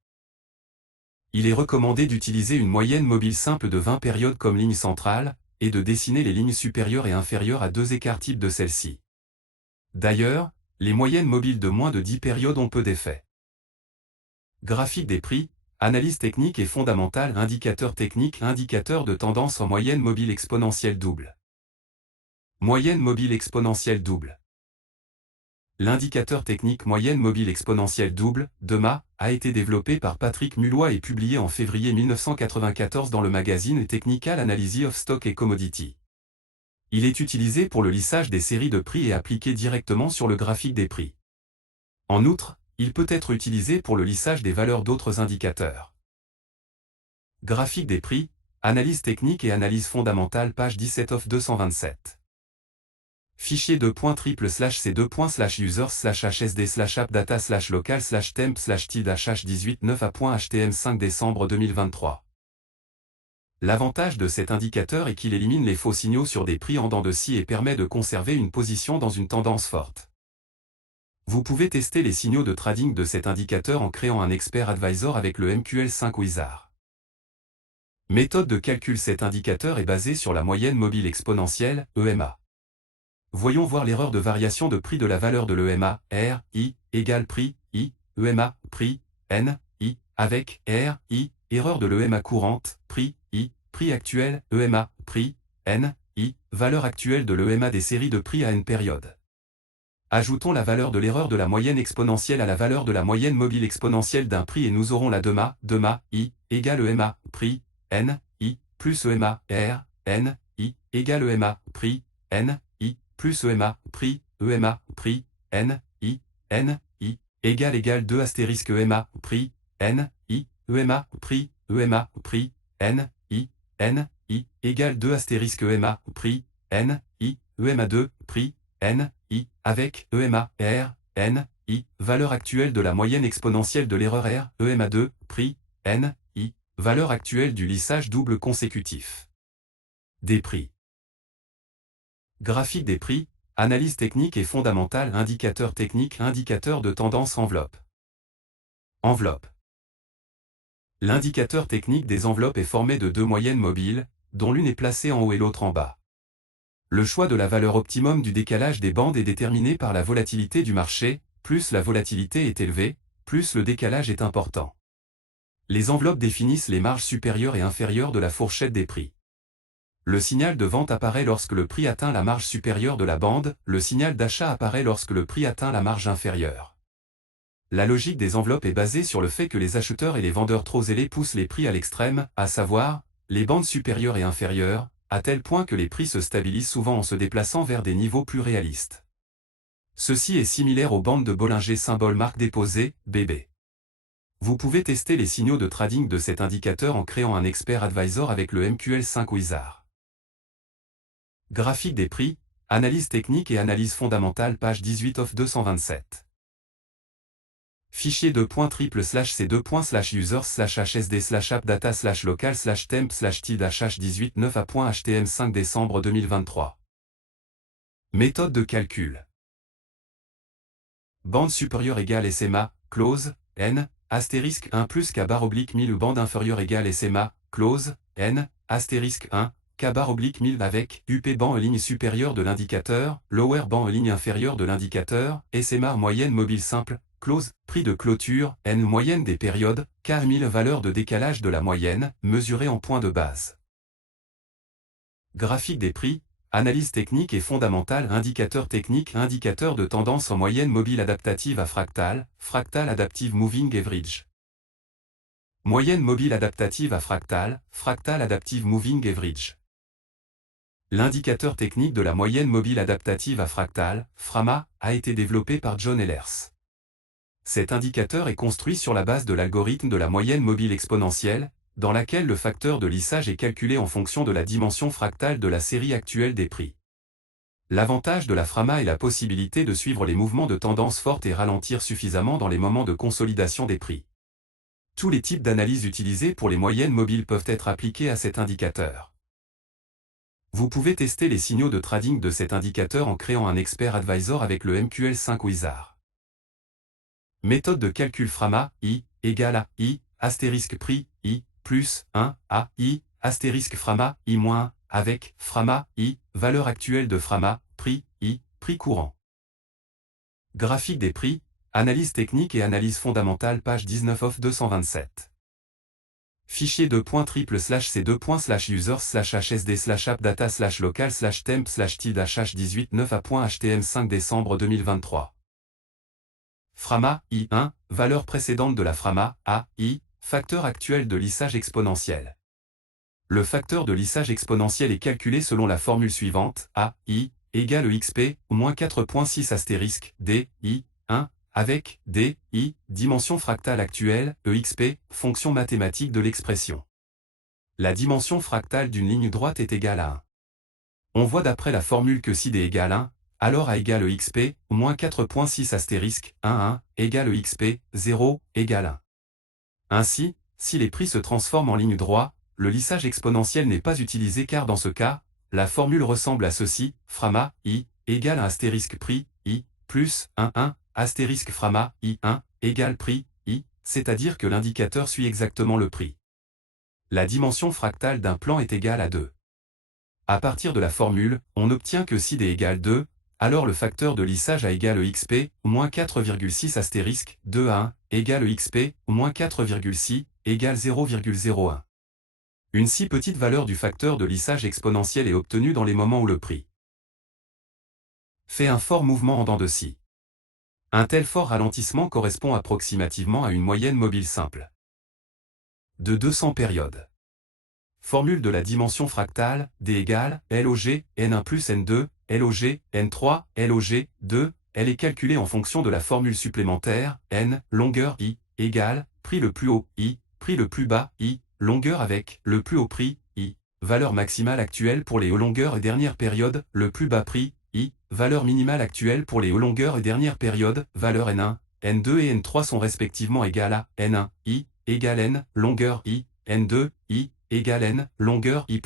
Il est recommandé d'utiliser une moyenne mobile simple de 20 périodes comme ligne centrale, et de dessiner les lignes supérieures et inférieures à 2 écarts types de celles-ci. D'ailleurs, les moyennes mobiles de moins de 10 périodes ont peu d'effet. Graphique des prix, analyse technique et fondamentale, indicateur technique, indicateur de tendance en moyenne mobile exponentielle double. Moyenne mobile exponentielle double. L'indicateur technique moyenne mobile exponentielle double, DEMA, a été développé par Patrick Mulloy et publié en février 1994 dans le magazine Technical Analysis of Stock and Commodity. Il est utilisé pour le lissage des séries de prix et appliqué directement sur le graphique des prix. En outre, il peut être utilisé pour le lissage des valeurs d'autres indicateurs. Graphique des prix, analyse technique et analyse fondamentale, page 17 of 227. Fichier c2.triple/c2.users/hsd/appdata/local/temp/tilde/h18 9a.htm 5 décembre 2023. L'avantage de cet indicateur est qu'il élimine les faux signaux sur des prix en dents de scie et permet de conserver une position dans une tendance forte. Vous pouvez tester les signaux de trading de cet indicateur en créant un expert advisor avec le MQL5 Wizard. Méthode de calcul. Cet indicateur est basé sur la moyenne mobile exponentielle, EMA. Voyons voir l'erreur de variation de prix de la valeur de l'EMA, R, I, égale prix, I, EMA, prix, N, I, avec, R, I, erreur de l'EMA courante, prix, I, prix actuel, EMA, prix, N, I, valeur actuelle de l'EMA des séries de prix à N périodes. Ajoutons la valeur de l'erreur de la moyenne exponentielle à la valeur de la moyenne mobile exponentielle d'un prix et nous aurons la DEMA, I, égale EMA, prix, N, I, plus EMA, R, N, I, égale EMA, prix, N, I, plus EMA, prix, N, I, égale 2 astérisque EMA, prix, N, I, EMA, prix, N, I, égale 2 astérisque EMA, prix, N, I, EMA 2, prix, N, I, avec, EMA, R, N, I, valeur actuelle de la moyenne exponentielle de l'erreur R, EMA 2, prix, N, I, valeur actuelle du lissage double consécutif. Des prix. Graphique des prix, analyse technique et fondamentale, indicateur technique, indicateur de tendance, enveloppe. Enveloppe. L'indicateur technique des enveloppes est formé de 2 moyennes mobiles, dont l'une est placée en haut et l'autre en bas. Le choix de la valeur optimum du décalage des bandes est déterminé par la volatilité du marché, plus la volatilité est élevée, plus le décalage est important. Les enveloppes définissent les marges supérieures et inférieures de la fourchette des prix. Le signal de vente apparaît lorsque le prix atteint la marge supérieure de la bande, le signal d'achat apparaît lorsque le prix atteint la marge inférieure. La logique des enveloppes est basée sur le fait que les acheteurs et les vendeurs trop zélés poussent les prix à l'extrême, à savoir, les bandes supérieures et inférieures, à tel point que les prix se stabilisent souvent en se déplaçant vers des niveaux plus réalistes. Ceci est similaire aux bandes de Bollinger symbole marque déposée, BB. Vous pouvez tester les signaux de trading de cet indicateur en créant un expert advisor avec le MQL5 Wizard. Graphique des prix, analyse technique et analyse fondamentale page 18 of 227. Fichier .triple/c2/users/hsd/appdata/local/temp/tilde/h18 décembre 2023. Méthode de calcul. Bande supérieure égale SMA, close, n, astérisque 1 plus k barre oblique 1000 ou bande inférieure égale SMA, close, n, astérisque 1, k barre oblique 1000 avec UP banc ligne supérieure de l'indicateur, lower banc ligne inférieure de l'indicateur, SMA moyenne mobile simple, close, prix de clôture, n moyenne des périodes, k 1000 valeur de décalage de la moyenne, mesurée en point de base. Graphique des prix, analyse technique et fondamentale, indicateur technique, indicateur de tendance en moyenne mobile adaptative à fractale, fractale adaptive moving average. Moyenne mobile adaptative à fractale, fractale adaptive moving average. L'indicateur technique de la moyenne mobile adaptative à fractale, FRAMA, a été développé par John Ehlers. Cet indicateur est construit sur la base de l'algorithme de la moyenne mobile exponentielle, dans laquelle le facteur de lissage est calculé en fonction de la dimension fractale de la série actuelle des prix. L'avantage de la FRAMA est la possibilité de suivre les mouvements de tendance forte et ralentir suffisamment dans les moments de consolidation des prix. Tous les types d'analyses utilisés pour les moyennes mobiles peuvent être appliqués à cet indicateur. Vous pouvez tester les signaux de trading de cet indicateur en créant un expert advisor avec le MQL5 Wizard. Méthode de calcul FRAMA, I, égale à I, astérisque prix, I, plus 1, à I, astérisque FRAMA, I moins 1, avec FRAMA, I, valeur actuelle de FRAMA, prix, I, prix courant. Graphique des prix, analyse technique et analyse fondamentale page 19 of 227. Fichier .triple/c2/users/hsd/appdata/local/temp/tilde/h18 décembre 2023. FRAMA, I1, valeur précédente de la FRAMA, A, I, facteur actuel de lissage exponentiel. Le facteur de lissage exponentiel est calculé selon la formule suivante, A, I, égale XP, moins 4.6 astérisque, D, I, 1, avec, D, I, dimension fractale actuelle, EXP, fonction mathématique de l'expression. La dimension fractale d'une ligne droite est égale à 1. On voit d'après la formule que si D égale 1, alors A égale EXP, moins 4.6 astérisque, 1, 1, égale EXP, 0, égale 1. Ainsi, si les prix se transforment en ligne droite, le lissage exponentiel n'est pas utilisé car dans ce cas, la formule ressemble à ceci, FRAMA, I, égale à astérisque prix, I, plus, 1, 1, astérisque FRAMA, I1, égale prix, I, c'est-à-dire que l'indicateur suit exactement le prix. La dimension fractale d'un plan est égale à 2. À partir de la formule, on obtient que si D égale 2, alors le facteur de lissage A égale EXP, moins 4,6 astérisque, 2 à 1, égale EXP, moins 4,6, égale 0,01. Une si petite valeur du facteur de lissage exponentiel est obtenue dans les moments où le prix fait un fort mouvement en dents de scie. Un tel fort ralentissement correspond approximativement à une moyenne mobile simple de 200 périodes. Formule de la dimension fractale, D égale LOG, N1 plus N2, LOG, N3, LOG, 2, elle est calculée en fonction de la formule supplémentaire, N, longueur I, égale, prix le plus haut, I, prix le plus bas, I, longueur avec, le plus haut prix, I, valeur maximale actuelle pour les hauts longueurs et dernière période, le plus bas prix, I, valeur minimale actuelle pour les hauts longueurs et dernière période, valeur N1, N2 et N3 sont respectivement égales à N1, I, égale N, longueur I, N2, I, égale N, longueur I+.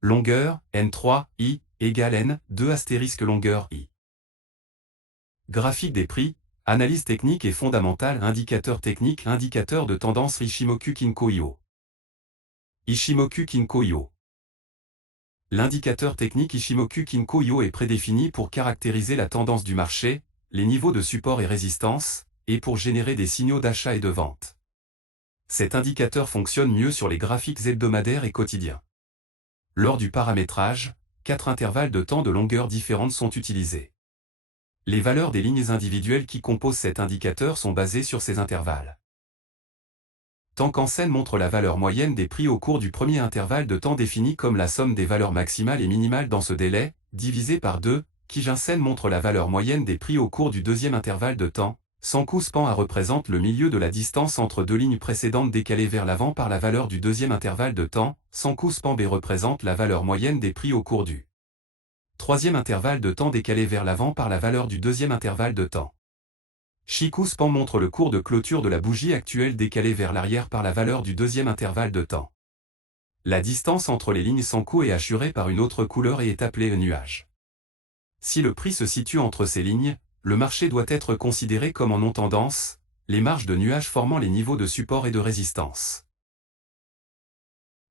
Longueur, N3, I, égale N, 2 astérisque longueur I. Graphique des prix, analyse technique et fondamentale, indicateur technique, indicateur de tendance Ishimoku Kinko-Hyo. Ishimoku Kinko-Hyo. L'indicateur technique Ishimoku Kinko-Hyo est prédéfini pour caractériser la tendance du marché, les niveaux de support et résistance, et pour générer des signaux d'achat et de vente. Cet indicateur fonctionne mieux sur les graphiques hebdomadaires et quotidiens. Lors du paramétrage, 4 intervalles de temps de longueur différentes sont utilisés. Les valeurs des lignes individuelles qui composent cet indicateur sont basées sur ces intervalles. Temps qu'en scène montre la valeur moyenne des prix au cours du premier intervalle de temps défini comme la somme des valeurs maximales et minimales dans ce délai, divisé par 2, qui en scène montre la valeur moyenne des prix au cours du deuxième intervalle de temps, sans coup span A représente le milieu de la distance entre deux lignes précédentes décalées vers l'avant par la valeur du deuxième intervalle de temps, sans coup span B représente la valeur moyenne des prix au cours du troisième intervalle de temps décalé vers l'avant par la valeur du deuxième intervalle de temps. Chikou-span montre le cours de clôture de la bougie actuelle décalé vers l'arrière par la valeur du deuxième intervalle de temps. La distance entre les lignes sans coup est assurée par une autre couleur et est appelée un nuage. Si le prix se situe entre ces lignes, le marché doit être considéré comme en non-tendance, les marges de nuages formant les niveaux de support et de résistance.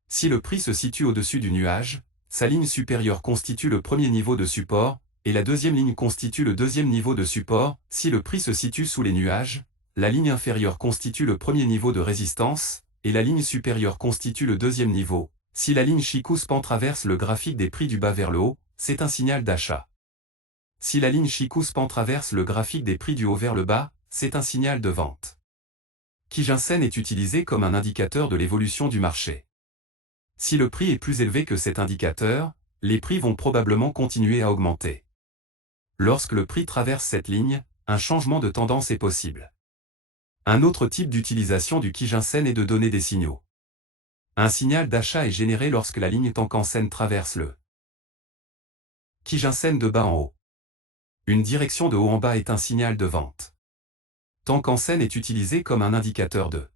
Si le prix se situe au-dessus du nuage, sa ligne supérieure constitue le premier niveau de support, et la deuxième ligne constitue le deuxième niveau de support. Si le prix se situe sous les nuages, la ligne inférieure constitue le premier niveau de résistance, et la ligne supérieure constitue le deuxième niveau. Si la ligne Chikou-span traverse le graphique des prix du bas vers le haut, c'est un signal d'achat. Si la ligne Chikou-span traverse le graphique des prix du haut vers le bas, c'est un signal de vente. Kijun-sen est utilisé comme un indicateur de l'évolution du marché. Si le prix est plus élevé que cet indicateur, les prix vont probablement continuer à augmenter. Lorsque le prix traverse cette ligne, un changement de tendance est possible. Un autre type d'utilisation du Kijun-sen est de donner des signaux. Un signal d'achat est généré lorsque la ligne Tenkan-sen traverse le Kijun-sen de bas en haut. Une direction de haut en bas est un signal de vente. Tenkan-sen est utilisé comme un indicateur de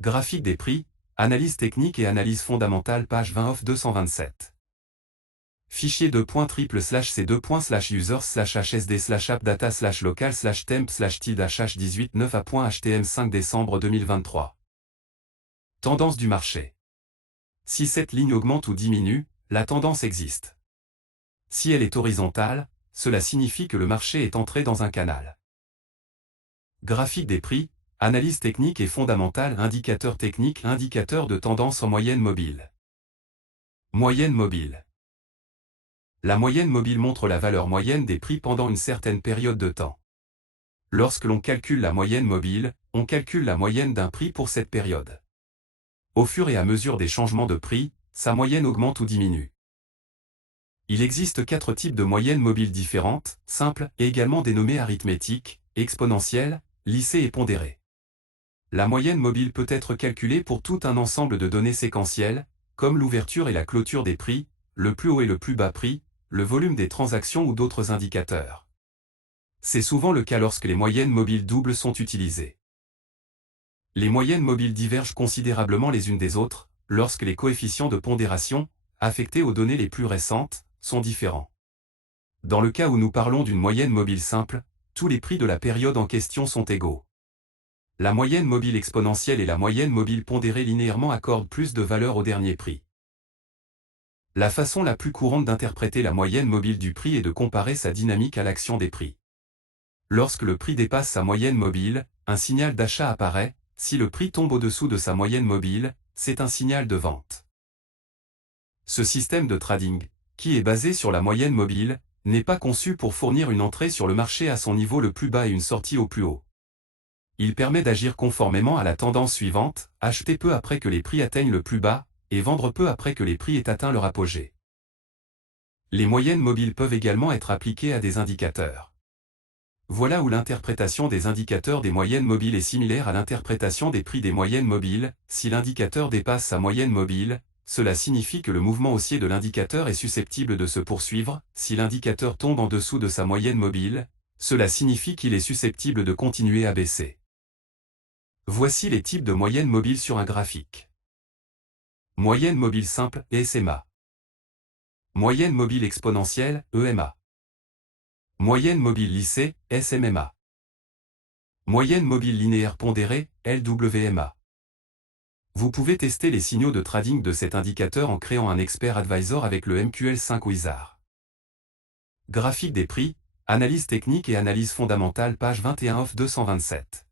graphique des prix, analyse technique et analyse fondamentale page 20 off 227. Fichier .3//users/hsd/appdata/local/temp/tilde/h18 9a.htm 5 décembre 2023. Tendance du marché. Si cette ligne augmente ou diminue, la tendance existe. Si elle est horizontale, cela signifie que le marché est entré dans un canal. Graphique des prix, analyse technique et fondamentale, indicateur technique, indicateur de tendance en moyenne mobile. Moyenne mobile. La moyenne mobile montre la valeur moyenne des prix pendant une certaine période de temps. Lorsque l'on calcule la moyenne mobile, on calcule la moyenne d'un prix pour cette période. Au fur et à mesure des changements de prix, sa moyenne augmente ou diminue. Il existe 4 types de moyennes mobiles différentes, simples et également dénommées arithmétiques, exponentielles, lissées et pondérées. La moyenne mobile peut être calculée pour tout un ensemble de données séquentielles, comme l'ouverture et la clôture des prix, le plus haut et le plus bas prix, le volume des transactions ou d'autres indicateurs. C'est souvent le cas lorsque les moyennes mobiles doubles sont utilisées. Les moyennes mobiles divergent considérablement les unes des autres, lorsque les coefficients de pondération, affectés aux données les plus récentes, sont différents. Dans le cas où nous parlons d'une moyenne mobile simple, tous les prix de la période en question sont égaux. La moyenne mobile exponentielle et la moyenne mobile pondérée linéairement accordent plus de valeur au dernier prix. La façon la plus courante d'interpréter la moyenne mobile du prix est de comparer sa dynamique à l'action des prix. Lorsque le prix dépasse sa moyenne mobile, un signal d'achat apparaît. Si le prix tombe au-dessous de sa moyenne mobile, c'est un signal de vente. Ce système de trading, qui est basé sur la moyenne mobile, n'est pas conçu pour fournir une entrée sur le marché à son niveau le plus bas et une sortie au plus haut. Il permet d'agir conformément à la tendance suivante, acheter peu après que les prix atteignent le plus bas, et vendre peu après que les prix aient atteint leur apogée. Les moyennes mobiles peuvent également être appliquées à des indicateurs. Voilà où l'interprétation des indicateurs des moyennes mobiles est similaire à l'interprétation des prix des moyennes mobiles. Si l'indicateur dépasse sa moyenne mobile, cela signifie que le mouvement haussier de l'indicateur est susceptible de se poursuivre. Si l'indicateur tombe en dessous de sa moyenne mobile, cela signifie qu'il est susceptible de continuer à baisser. Voici les types de moyennes mobiles sur un graphique. Moyenne mobile simple, SMA. Moyenne mobile exponentielle, EMA. Moyenne mobile lissée, SMMA. Moyenne mobile linéaire pondérée, LWMA. Vous pouvez tester les signaux de trading de cet indicateur en créant un expert advisor avec le MQL5 Wizard. Graphique des prix, analyse technique et analyse fondamentale page 21 off 227.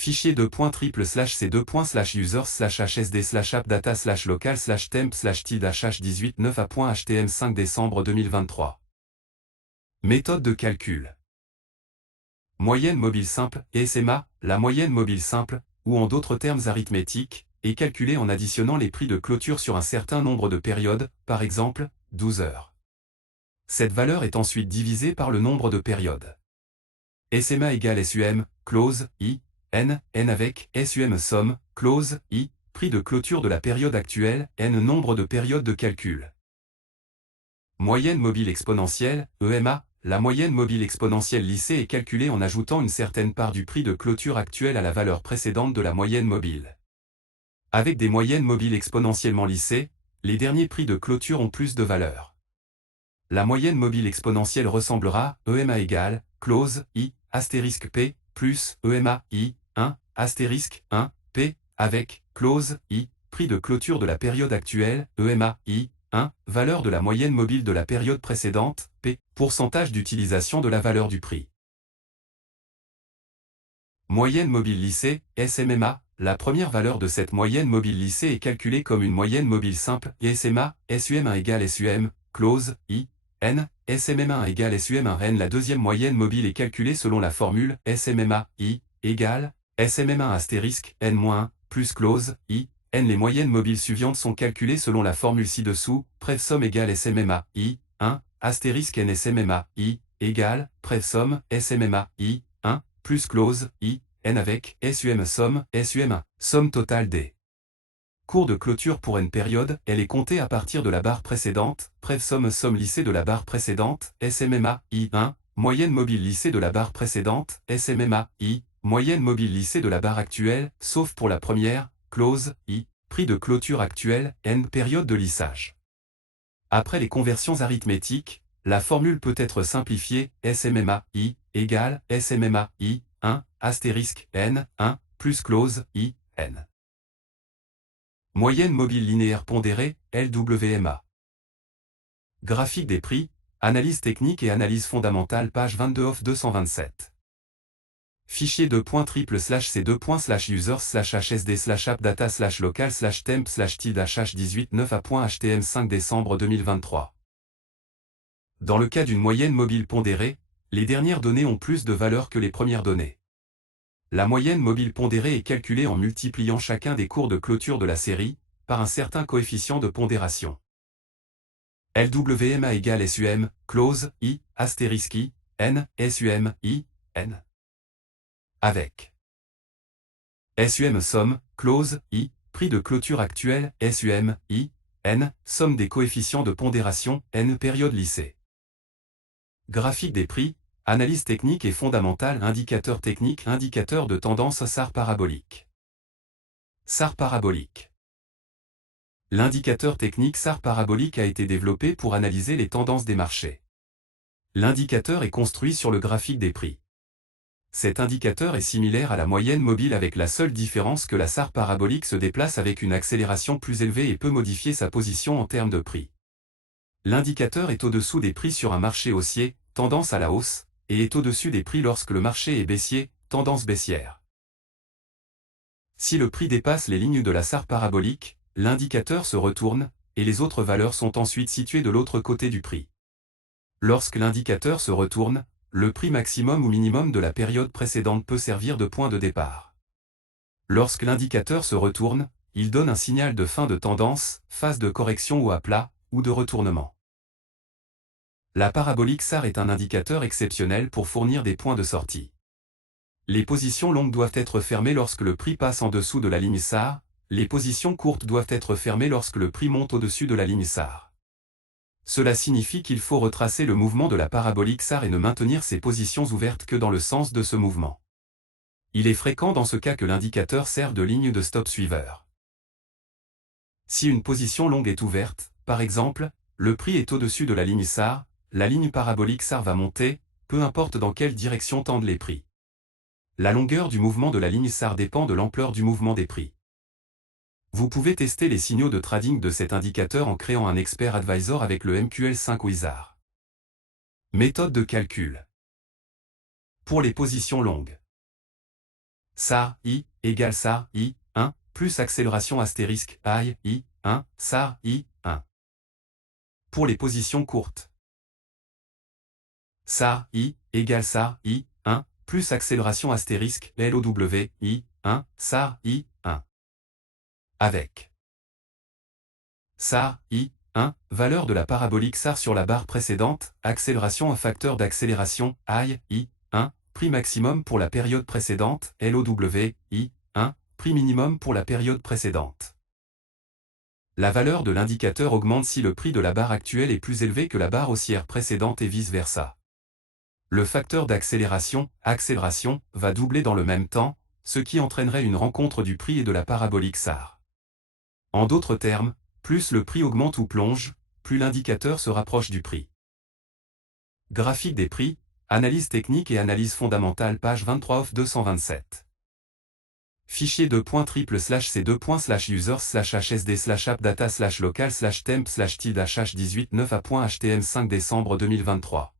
Fichier $.triple/c2/users/hsd/appdata/local/temp/tid-h18 9a.htm5 décembre 2023. Méthode de calcul. Moyenne mobile simple, SMA, la moyenne mobile simple, ou en d'autres termes arithmétiques, est calculée en additionnant les prix de clôture sur un certain nombre de périodes, par exemple, 12 heures. Cette valeur est ensuite divisée par le nombre de périodes. SMA égale SUM, close, I, N avec, SUM somme, close, I, prix de clôture de la période actuelle, N nombre de périodes de calcul. Moyenne mobile exponentielle, EMA, la moyenne mobile exponentielle lissée est calculée en ajoutant une certaine part du prix de clôture actuel à la valeur précédente de la moyenne mobile. Avec des moyennes mobiles exponentiellement lissées, les derniers prix de clôture ont plus de valeur. La moyenne mobile exponentielle ressemblera, EMA égale, close, I, astérisque P, plus, EMA, I, 1, astérisque, 1, P, avec, close, I, prix de clôture de la période actuelle, EMA, I, 1, valeur de la moyenne mobile de la période précédente, P, pourcentage d'utilisation de la valeur du prix. Moyenne mobile lissée, SMMA, la première valeur de cette moyenne mobile lissée est calculée comme une moyenne mobile simple, SMA, SUM1 égale SUM, close, I, N, SMM1 égale SUM1 N. La deuxième moyenne mobile est calculée selon la formule SMMA, I, égale, SMM1 astérisque, N-1, plus close, I, N. Les moyennes mobiles suivantes sont calculées selon la formule ci-dessous, preuve-somme égale SMMA, I, 1, astérisque N SMMA, I, égale, preuve-somme, SMMA, I, 1, plus close, I, N avec, SUM somme, SUM1, somme totale des cours de clôture pour N période, elle est comptée à partir de la barre précédente, preuve-somme somme lissée de la barre précédente, SMMA, I, 1, moyenne mobile lissée de la barre précédente, SMMA, I, moyenne mobile lissée de la barre actuelle, sauf pour la première, close, I, prix de clôture actuel, N période de lissage. Après les conversions arithmétiques, la formule peut être simplifiée, SMMA, I, égale, SMMA, I, 1, astérisque, N, 1, plus close, I, N. Moyenne mobile linéaire pondérée, LWMA. Graphique des prix, analyse technique et analyse fondamentale page 22 of 227. Fichier $.triple/c2/users/hsd/appdata/local/temp/tid-h18 9a.htm5 décembre 2023. Dans le cas d'une moyenne mobile pondérée, les dernières données ont plus de valeur que les premières données. La moyenne mobile pondérée est calculée en multipliant chacun des cours de clôture de la série par un certain coefficient de pondération. LWMA égale SUM, close, I, astérisque I, N, SUM, I, N. Avec SUM somme, close, I, prix de clôture actuel, SUM, I, N, somme des coefficients de pondération, N période lissée. Graphique des prix, analyse technique et fondamentale, indicateur technique, indicateur de tendance SAR parabolique. SAR parabolique. L'indicateur technique SAR parabolique a été développé pour analyser les tendances des marchés. L'indicateur est construit sur le graphique des prix. Cet indicateur est similaire à la moyenne mobile avec la seule différence que la SAR parabolique se déplace avec une accélération plus élevée et peut modifier sa position en termes de prix. L'indicateur est au-dessous des prix sur un marché haussier, tendance à la hausse, et est au-dessus des prix lorsque le marché est baissier, tendance baissière. Si le prix dépasse les lignes de la SAR parabolique, l'indicateur se retourne, et les autres valeurs sont ensuite situées de l'autre côté du prix. Lorsque l'indicateur se retourne, le prix maximum ou minimum de la période précédente peut servir de point de départ. Lorsque l'indicateur se retourne, il donne un signal de fin de tendance, phase de correction ou à plat, ou de retournement. La parabolique SAR est un indicateur exceptionnel pour fournir des points de sortie. Les positions longues doivent être fermées lorsque le prix passe en dessous de la ligne SAR, les positions courtes doivent être fermées lorsque le prix monte au-dessus de la ligne SAR. Cela signifie qu'il faut retracer le mouvement de la parabolique SAR et ne maintenir ses positions ouvertes que dans le sens de ce mouvement. Il est fréquent dans ce cas que l'indicateur sert de ligne de stop suiveur. Si une position longue est ouverte, par exemple, le prix est au-dessus de la ligne SAR, la ligne parabolique SAR va monter, peu importe dans quelle direction tendent les prix. La longueur du mouvement de la ligne SAR dépend de l'ampleur du mouvement des prix. Vous pouvez tester les signaux de trading de cet indicateur en créant un expert advisor avec le MQL5 Wizard. Méthode de calcul. Pour les positions longues. SAR I égale SAR I 1 plus accélération astérisque I 1 SAR I 1. Pour les positions courtes, SAR I égale SAR I 1 plus accélération astérisque LOW I 1 SAR I 1. Avec SAR I 1, valeur de la parabolique SAR sur la barre précédente, accélération un facteur d'accélération I 1, prix maximum pour la période précédente, LOW I 1, prix minimum pour la période précédente. La valeur de l'indicateur augmente si le prix de la barre actuelle est plus élevé que la barre haussière précédente et vice-versa. Le facteur d'accélération, accélération, va doubler dans le même temps, ce qui entraînerait une rencontre du prix et de la parabolique SAR. En d'autres termes, plus le prix augmente ou plonge, plus l'indicateur se rapproche du prix. Graphique des prix, analyse technique et analyse fondamentale page 23 off 227. Fichier .3/c2./users/hsd/appdata/local/temp/tilde/h18 9a.htm 5 décembre 2023.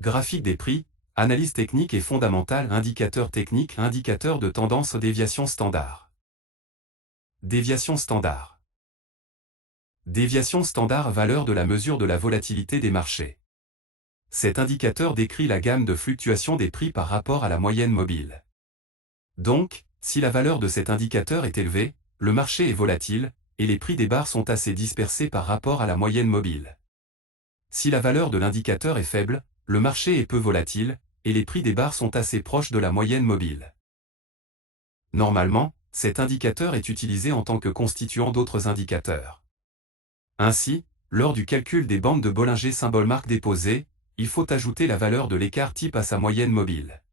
Graphique des prix, analyse technique et fondamentale, indicateur technique, indicateur de tendance, déviation standard. Déviation standard. Déviation standard, valeur de la mesure de la volatilité des marchés. Cet indicateur décrit la gamme de fluctuations des prix par rapport à la moyenne mobile. Donc, si la valeur de cet indicateur est élevée, le marché est volatile, et les prix des barres sont assez dispersés par rapport à la moyenne mobile. Si la valeur de l'indicateur est faible, le marché est peu volatile, et les prix des barres sont assez proches de la moyenne mobile. Normalement, cet indicateur est utilisé en tant que constituant d'autres indicateurs. Ainsi, lors du calcul des bandes de Bollinger symbole marque déposée, il faut ajouter la valeur de l'écart type à sa moyenne mobile.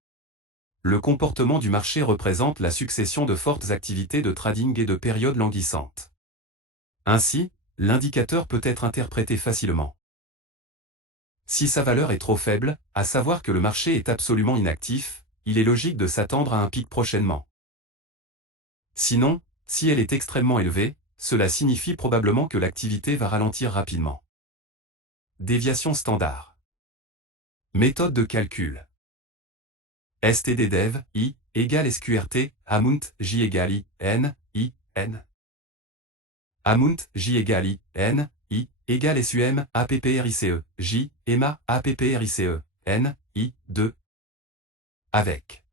Le comportement du marché représente la succession de fortes activités de trading et de périodes languissantes. Ainsi, l'indicateur peut être interprété facilement. Si sa valeur est trop faible, à savoir que le marché est absolument inactif, il est logique de s'attendre à un pic prochainement. Sinon, si elle est extrêmement élevée, cela signifie probablement que l'activité va ralentir rapidement. Déviation standard. Méthode de calcul. STD-DEV, I, égale SQRT, amount, J égale I, N, I, N. Amount, J égale I, N, I, égale SUM, APPRICE, J, EMA, APPRICE, N, I, 2. Avec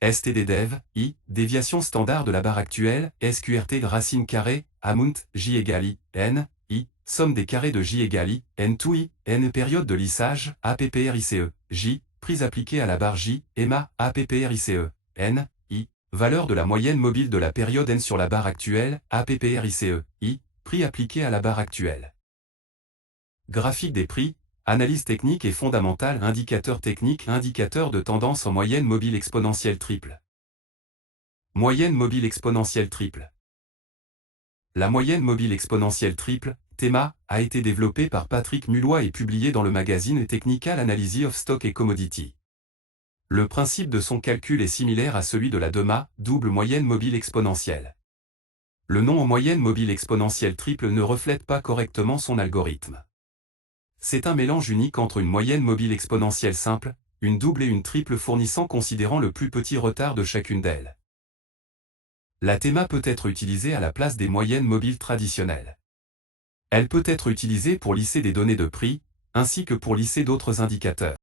STD-DEV, I, déviation standard de la barre actuelle, SQRT racine carrée, amount, J égale I, N, I, somme des carrés de J égale I, N to I, N période de lissage, APPRICE, J, prix appliqué à la barre J, EMA, APPRICE, N, I, valeur de la moyenne mobile de la période N sur la barre actuelle, APPRICE, I, prix appliqué à la barre actuelle. Graphique des prix, analyse technique et fondamentale, indicateur technique, indicateur de tendance en moyenne mobile exponentielle triple. Moyenne mobile exponentielle triple. La moyenne mobile exponentielle triple, TEMA, a été développée par Patrick Mulloy et publiée dans le magazine Technical Analysis of Stock and Commodity. Le principe de son calcul est similaire à celui de la DEMA, double moyenne mobile exponentielle. Le nom en moyenne mobile exponentielle triple ne reflète pas correctement son algorithme. C'est un mélange unique entre une moyenne mobile exponentielle simple, une double et une triple fournissant considérant le plus petit retard de chacune d'elles. La TEMA peut être utilisée à la place des moyennes mobiles traditionnelles. Elle peut être utilisée pour lisser des données de prix, ainsi que pour lisser d'autres indicateurs.